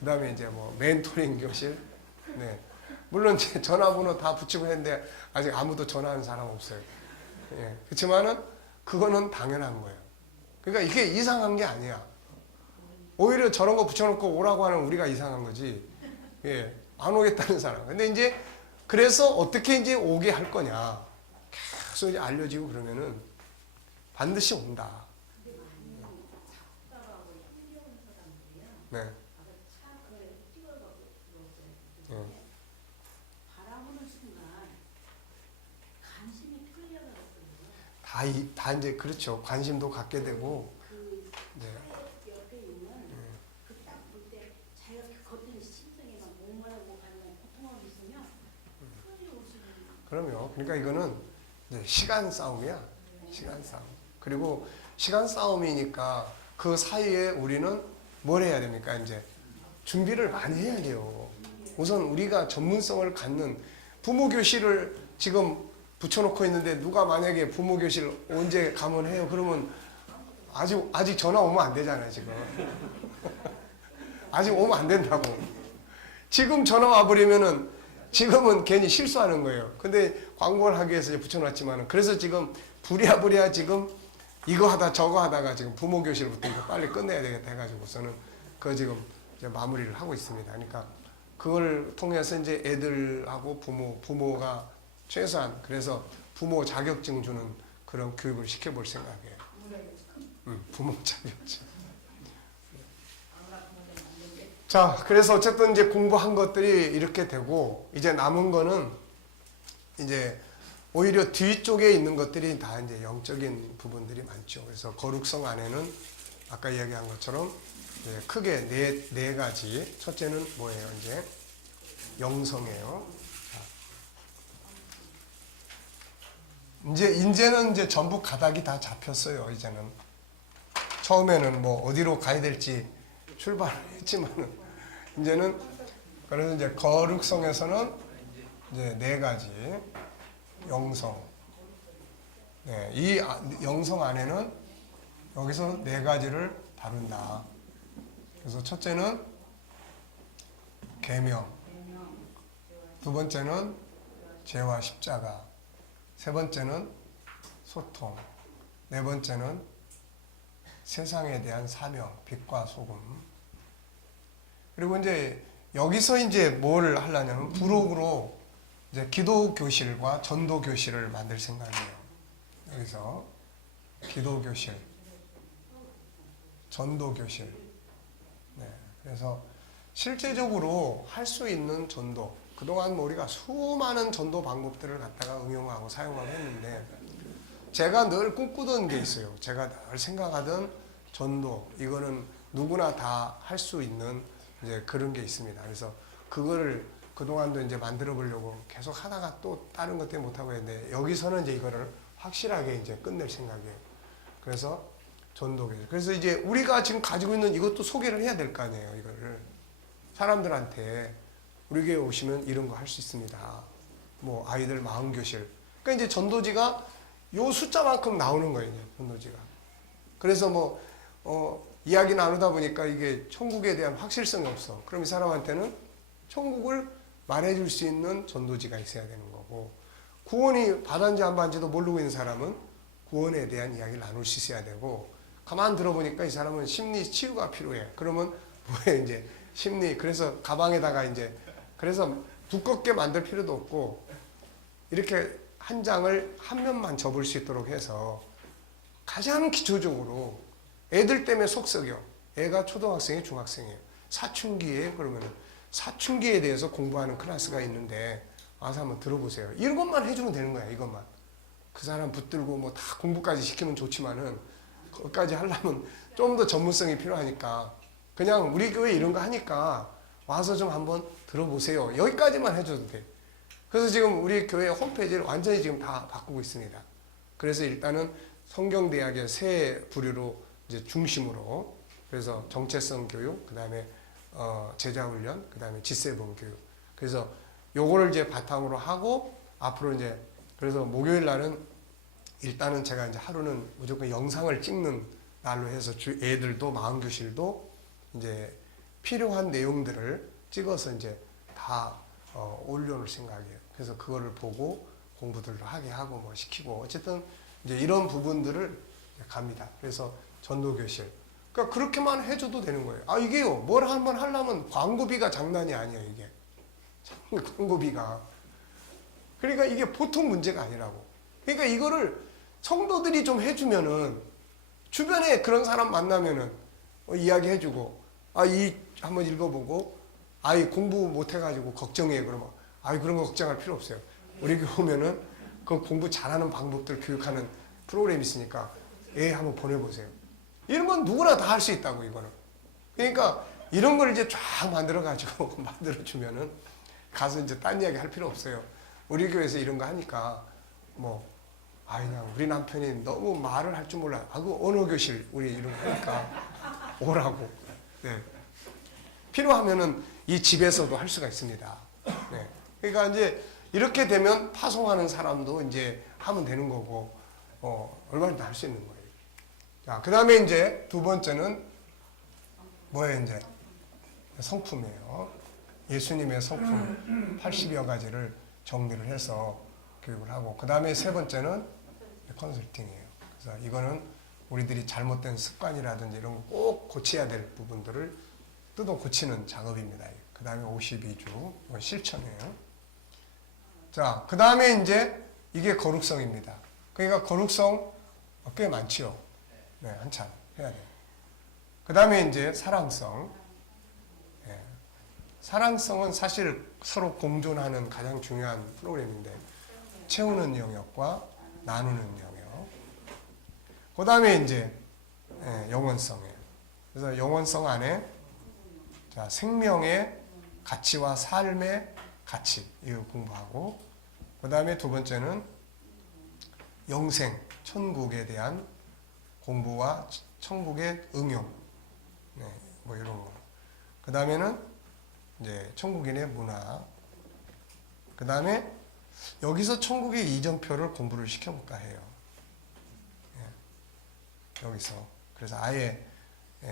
그 다음에 이제 뭐 멘토링 교실, 네. 물론 제 전화번호 다 붙이고 했는데 아직 아무도 전화하는 사람 없어요. 예. 그렇지만은 그거는 당연한 거예요. 그러니까 이게 이상한 게 아니야. 오히려 저런 거 붙여놓고 오라고 하는 우리가 이상한 거지. 예. 안 오겠다는 사람. 근데 이제 그래서 어떻게 이제 오게 할 거냐. 계속 이제 알려지고 그러면은 반드시 온다. 네. 다 이제 그렇죠. 관심도 갖게 되고. 네. 옆에 있는 그 딱 볼 때 자기가 겉은 심성에 막 목마르고 가는 고통하고 있으면 큰일이 올 수 있는. 그럼요. 그러니까 이거는 이제 시간 싸움이야. 시간 싸움. 그리고 시간 싸움이니까 그 사이에 우리는 뭘 해야 됩니까? 이제 준비를 많이 해야 돼요. 우선 우리가 전문성을 갖는 부모 교실을 지금 붙여놓고 있는데 누가 만약에 부모 교실 언제 가면 해요? 그러면 아직 전화 오면 안 되잖아요, 지금. 아직 오면 안 된다고. 지금 전화 와버리면은 지금은 괜히 실수하는 거예요. 근데 광고를 하기 위해서 붙여놨지만은, 그래서 지금 부랴부랴 지금 이거 하다 저거 하다가 지금 부모 교실부터 이거 빨리 끝내야 되겠다 해가지고서는 그거 지금 이제 마무리를 하고 있습니다. 그러니까 그걸 통해서 이제 애들하고 부모가 최소한 그래서 부모 자격증 주는 그런 교육을 시켜볼 생각이에요. 부모 자격증. 자, 그래서 어쨌든 이제 공부한 것들이 이렇게 되고, 이제 남은 거는 이제 오히려 뒤쪽에 있는 것들이 다 이제 영적인 부분들이 많죠. 그래서 거룩성 안에는 아까 이야기한 것처럼 크게 네 가지. 첫째는 뭐예요? 이제 영성이에요. 이제는 이제 전부 가닥이 다 잡혔어요. 이제는 처음에는 뭐 어디로 가야 될지 출발을 했지만은 이제는, 그래서 이제 거룩성에서는 이제 네 가지 영성. 네, 이 영성 안에는 여기서 네 가지를 다룬다. 그래서 첫째는 계명, 두 번째는 죄와 십자가, 세 번째는 소통, 네 번째는 세상에 대한 사명, 빛과 소금. 그리고 이제 여기서 이제 뭘 하려냐면 부록으로 이제 기도 교실과 전도 교실을 만들 생각이에요. 여기서 기도 교실, 전도 교실. 네, 그래서 실제적으로 할 수 있는 전도. 그동안 뭐 우리가 수많은 전도 방법들을 갖다가 응용하고 사용하고 했는데 제가 늘 꿈꾸던 게 있어요. 제가 늘 생각하던 전도. 이거는 누구나 다 할 수 있는 이제 그런 게 있습니다. 그래서 그거를 그동안도 이제 만들어 보려고 계속 하다가 또 다른 것 때문에 못하고 했는데 여기서는 이제 이거를 확실하게 이제 끝낼 생각이에요. 그래서 전도교실. 그래서 이제 우리가 지금 가지고 있는 이것도 소개를 해야 될 거 아니에요. 이거를. 사람들한테 우리 교회 오시면 이런 거 할 수 있습니다. 뭐 아이들 마음교실. 그러니까 이제 전도지가 요 숫자만큼 나오는 거예요. 전도지가. 그래서 뭐 이야기 나누다 보니까 이게 천국에 대한 확실성이 없어. 그럼 이 사람한테는 천국을 말해줄 수 있는 전도지가 있어야 되는 거고, 구원이 받았는지 안 받았는지도 모르고 있는 사람은 구원에 대한 이야기를 나눌 수 있어야 되고, 가만 들어보니까 이 사람은 심리 치유가 필요해. 그러면 뭐에 이제 심리, 그래서 가방에다가 이제, 그래서 두껍게 만들 필요도 없고 이렇게 한 장을 한 면만 접을 수 있도록 해서 가장 기초적으로 애들 때문에 속 썩여. 애가 초등학생이 중학생이에요. 사춘기에 그러면 사춘기에 대해서 공부하는 클래스가 있는데 와서 한번 들어보세요. 이것만 해주면 되는 거야. 이것만. 그 사람 붙들고 뭐 다 공부까지 시키면 좋지만은 그것까지 하려면 좀 더 전문성이 필요하니까 그냥 우리 교회 이런 거 하니까 와서 좀 한번 들어보세요. 여기까지만 해줘도 돼. 그래서 지금 우리 교회 홈페이지를 완전히 지금 다 바꾸고 있습니다. 그래서 일단은 성경대학의 새 부류로 이제 중심으로, 그래서 정체성 교육, 그 다음에 제자훈련, 그 다음에 G7 교육. 그래서 요거를 이제 바탕으로 하고 앞으로 이제, 그래서 목요일 날은 일단은 제가 이제 하루는 무조건 영상을 찍는 날로 해서 애들도 마음교실도 이제 필요한 내용들을 찍어서 이제 다 올려놓을 생각이에요. 그래서 그거를 보고 공부들도 하게 하고 뭐 시키고 어쨌든 이제 이런 부분들을 갑니다. 그래서 전도교실. 그러니까 그렇게만 해줘도 되는 거예요. 아, 이게요. 뭘 한번 하려면 광고비가 장난이 아니에요, 이게. 광고비가. 그러니까 이게 보통 문제가 아니라고. 그러니까 이거를 성도들이 좀 해주면은 주변에 그런 사람 만나면은 이야기해주고, 아, 이 한번 읽어보고, 아이 공부 못해가지고 걱정해. 그러면, 아이 그런 거 걱정할 필요 없어요. 우리 교회 오면은 그 공부 잘하는 방법들 교육하는 프로그램이 있으니까 애 한번 보내보세요. 이런 건 누구나 다 할 수 있다고, 이거는. 그러니까 이런 걸 이제 쫙 만들어가지고 만들어주면은 가서 이제 딴 이야기 할 필요 없어요. 우리 교회에서 이런 거 하니까 뭐, 아, 그냥 우리 남편이 너무 말을 할 줄 몰라. 아, 그 언어교실 우리 이런 거 하니까 오라고. 네. 필요하면은 이 집에서도 할 수가 있습니다. 네. 그러니까 이제 이렇게 되면 파송하는 사람도 이제 하면 되는 거고, 얼마든지 할 수 있는 거예요. 자, 그 다음에 이제 두 번째는 뭐예요, 이제? 성품이에요. 예수님의 성품 80여 가지를 정리를 해서 교육을 하고, 그 다음에 세 번째는 컨설팅이에요. 그래서 이거는 우리들이 잘못된 습관이라든지 이런 거 꼭 고쳐야 될 부분들을 뜯어 고치는 작업입니다. 그 다음에 52주 실천이에요. 자, 그 다음에 이제 이게 거룩성입니다. 그러니까 거룩성 꽤 많지요. 네, 한참 해야 돼요. 그 다음에 이제 사랑성. 네. 사랑성은 사실 서로 공존하는 가장 중요한 프로그램인데, 채우는 영역과 나누는 영역. 그 다음에 이제 영원성이에요. 그래서 영원성 안에 자, 생명의 가치와 삶의 가치, 이거 공부하고, 그 다음에 두 번째는 영생, 천국에 대한 공부와 천국의 응용, 네, 뭐 이런 거. 그 다음에는 이제 천국인의 문화. 그 다음에 여기서 천국의 이정표를 공부를 시켜볼까 해요. 예, 여기서. 그래서 아예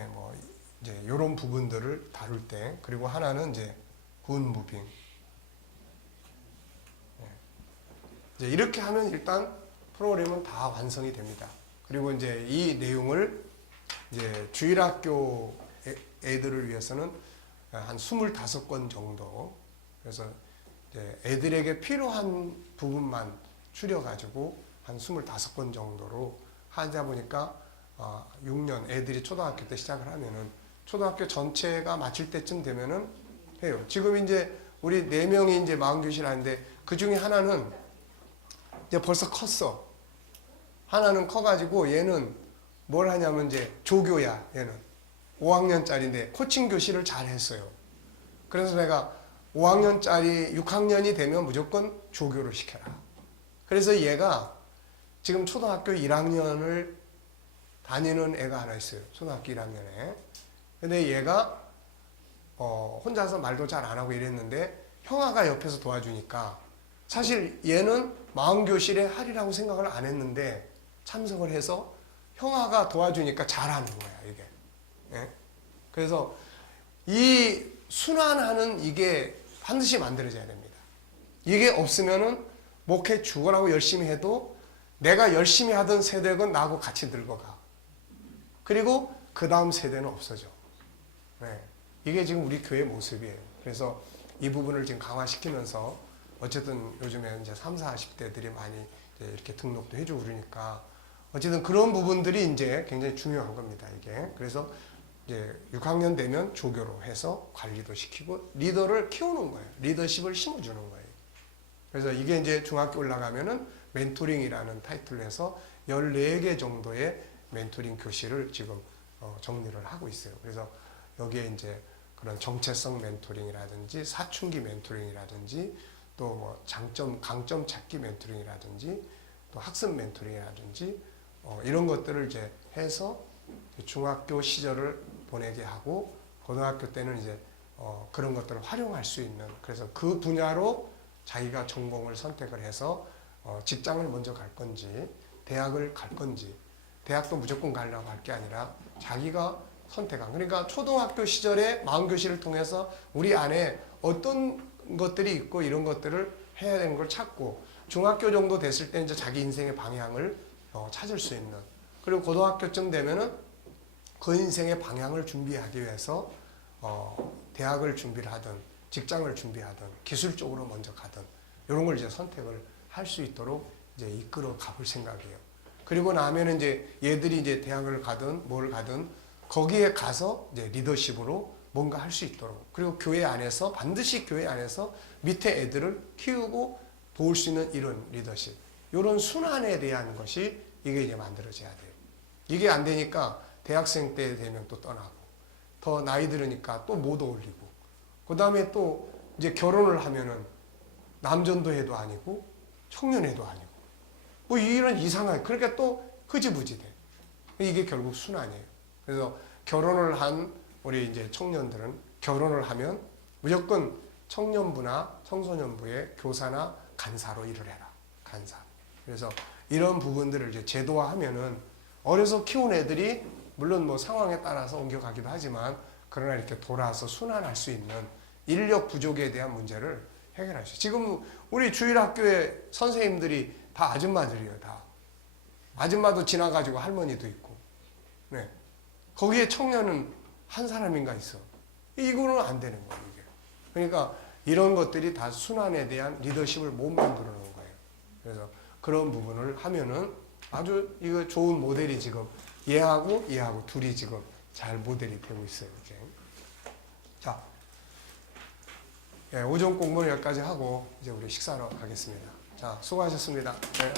뭐 이제 이런 부분들을 다룰 때, 그리고 하나는 이제 군 무빙. 이제 이렇게 하면 일단 프로그램은 다 완성이 됩니다. 그리고 이제 이 내용을 이제 주일학교 애들을 위해서는 한 25건 정도, 그래서 이제 애들에게 필요한 부분만 추려가지고 한 25건 정도로 하다 보니까 6년 애들이 초등학교 때 시작을 하면은 초등학교 전체가 마칠 때쯤 되면은 해요. 지금 이제 우리 4명이 이제 마음교실 하는데 그 중에 하나는 이제 벌써 컸어. 하나는 커가지고 얘는 뭘 하냐면 이제 조교야. 얘는 5학년짜리인데 코칭 교실을 잘 했어요. 그래서 내가 5학년짜리 6학년이 되면 무조건 조교를 시켜라. 그래서 얘가 지금 초등학교 1학년을 다니는 애가 하나 있어요. 초등학교 1학년에. 근데 얘가 혼자서 말도 잘 안 하고 이랬는데 형아가 옆에서 도와주니까 사실 얘는 마음교실에 하리라고 생각을 안 했는데 참석을 해서 형아가 도와주니까 잘하는 거야, 이게. 예? 그래서 이 순환하는 이게 반드시 만들어져야 됩니다. 이게 없으면은 목회 죽으라고 열심히 해도 내가 열심히 하던 세대는 나하고 같이 늙어가. 그리고 그 다음 세대는 없어져. 네. 이게 지금 우리 교회 모습이에요. 그래서 이 부분을 지금 강화시키면서 어쨌든 요즘에 이제 30, 40대들이 많이 이제 이렇게 등록도 해주고 그러니까 어쨌든 그런 부분들이 이제 굉장히 중요한 겁니다, 이게. 그래서 이제 6학년 되면 조교로 해서 관리도 시키고 리더를 키우는 거예요. 리더십을 심어주는 거예요. 그래서 이게 이제 중학교 올라가면은 멘토링이라는 타이틀로 해서 14개 정도의 멘토링 교실을 지금 정리를 하고 있어요. 그래서 여기에 이제 그런 정체성 멘토링이라든지 사춘기 멘토링이라든지 또 뭐 강점 찾기 멘토링이라든지 또 학습 멘토링이라든지 이런 것들을 이제 해서 중학교 시절을 보내게 하고 고등학교 때는 이제 그런 것들을 활용할 수 있는, 그래서 그 분야로 자기가 전공을 선택을 해서 직장을 먼저 갈 건지 대학을 갈 건지, 대학도 무조건 가려고 할 게 아니라 자기가 선택한, 그러니까 초등학교 시절에 마음교실을 통해서 우리 안에 어떤 것들이 있고 이런 것들을 해야 되는 걸 찾고 중학교 정도 됐을 때 이제 자기 인생의 방향을 찾을 수 있는, 그리고 고등학교쯤 되면은 그 인생의 방향을 준비하기 위해서 대학을 준비를 하든 직장을 준비하든 기술적으로 먼저 가든 이런 걸 이제 선택을 할 수 있도록 이제 이끌어 가볼 생각이에요. 그리고 나면 이제 얘들이 이제 대학을 가든 뭘 가든 거기에 가서 이제 리더십으로 뭔가 할 수 있도록, 그리고 교회 안에서 반드시 교회 안에서 밑에 애들을 키우고 도울 수 있는 이런 리더십, 이런 순환에 대한 것이 이게 이제 만들어져야 돼요. 이게 안 되니까 대학생 때 되면 또 떠나고 더 나이 들으니까 또 못 어울리고 그 다음에 또 이제 결혼을 하면은 남전도회도 아니고 청년회도 아니고 뭐 이런 이상한, 그러니까 또 흐지부지 돼. 이게 결국 순환이에요. 그래서 결혼을 한 우리 이제 청년들은 결혼을 하면 무조건 청년부나 청소년부의 교사나 간사로 일을 해라. 간사. 그래서 이런 부분들을 이제 제도화하면은 어려서 키운 애들이 물론 뭐 상황에 따라서 옮겨가기도 하지만 그러나 이렇게 돌아서 순환할 수 있는 인력 부족에 대한 문제를 해결할 수 있어요. 지금 우리 주일학교의 선생님들이 다 아줌마들이에요. 다. 아줌마도 지나가지고 할머니도 있고. 네. 거기에 청년은 한 사람인가 있어. 이거는 안 되는 거예요. 이게. 그러니까 이런 것들이 다 순환에 대한 리더십을 못 만들어 놓은 거예요. 그래서 그런 부분을 하면은 아주 이거 좋은 모델이 지금 얘하고 둘이 지금 잘 모델이 되고 있어요. 이렇게. 자, 예, 오전 공부는 여기까지 하고 이제 우리 식사로 가겠습니다. 자, 수고하셨습니다. 네.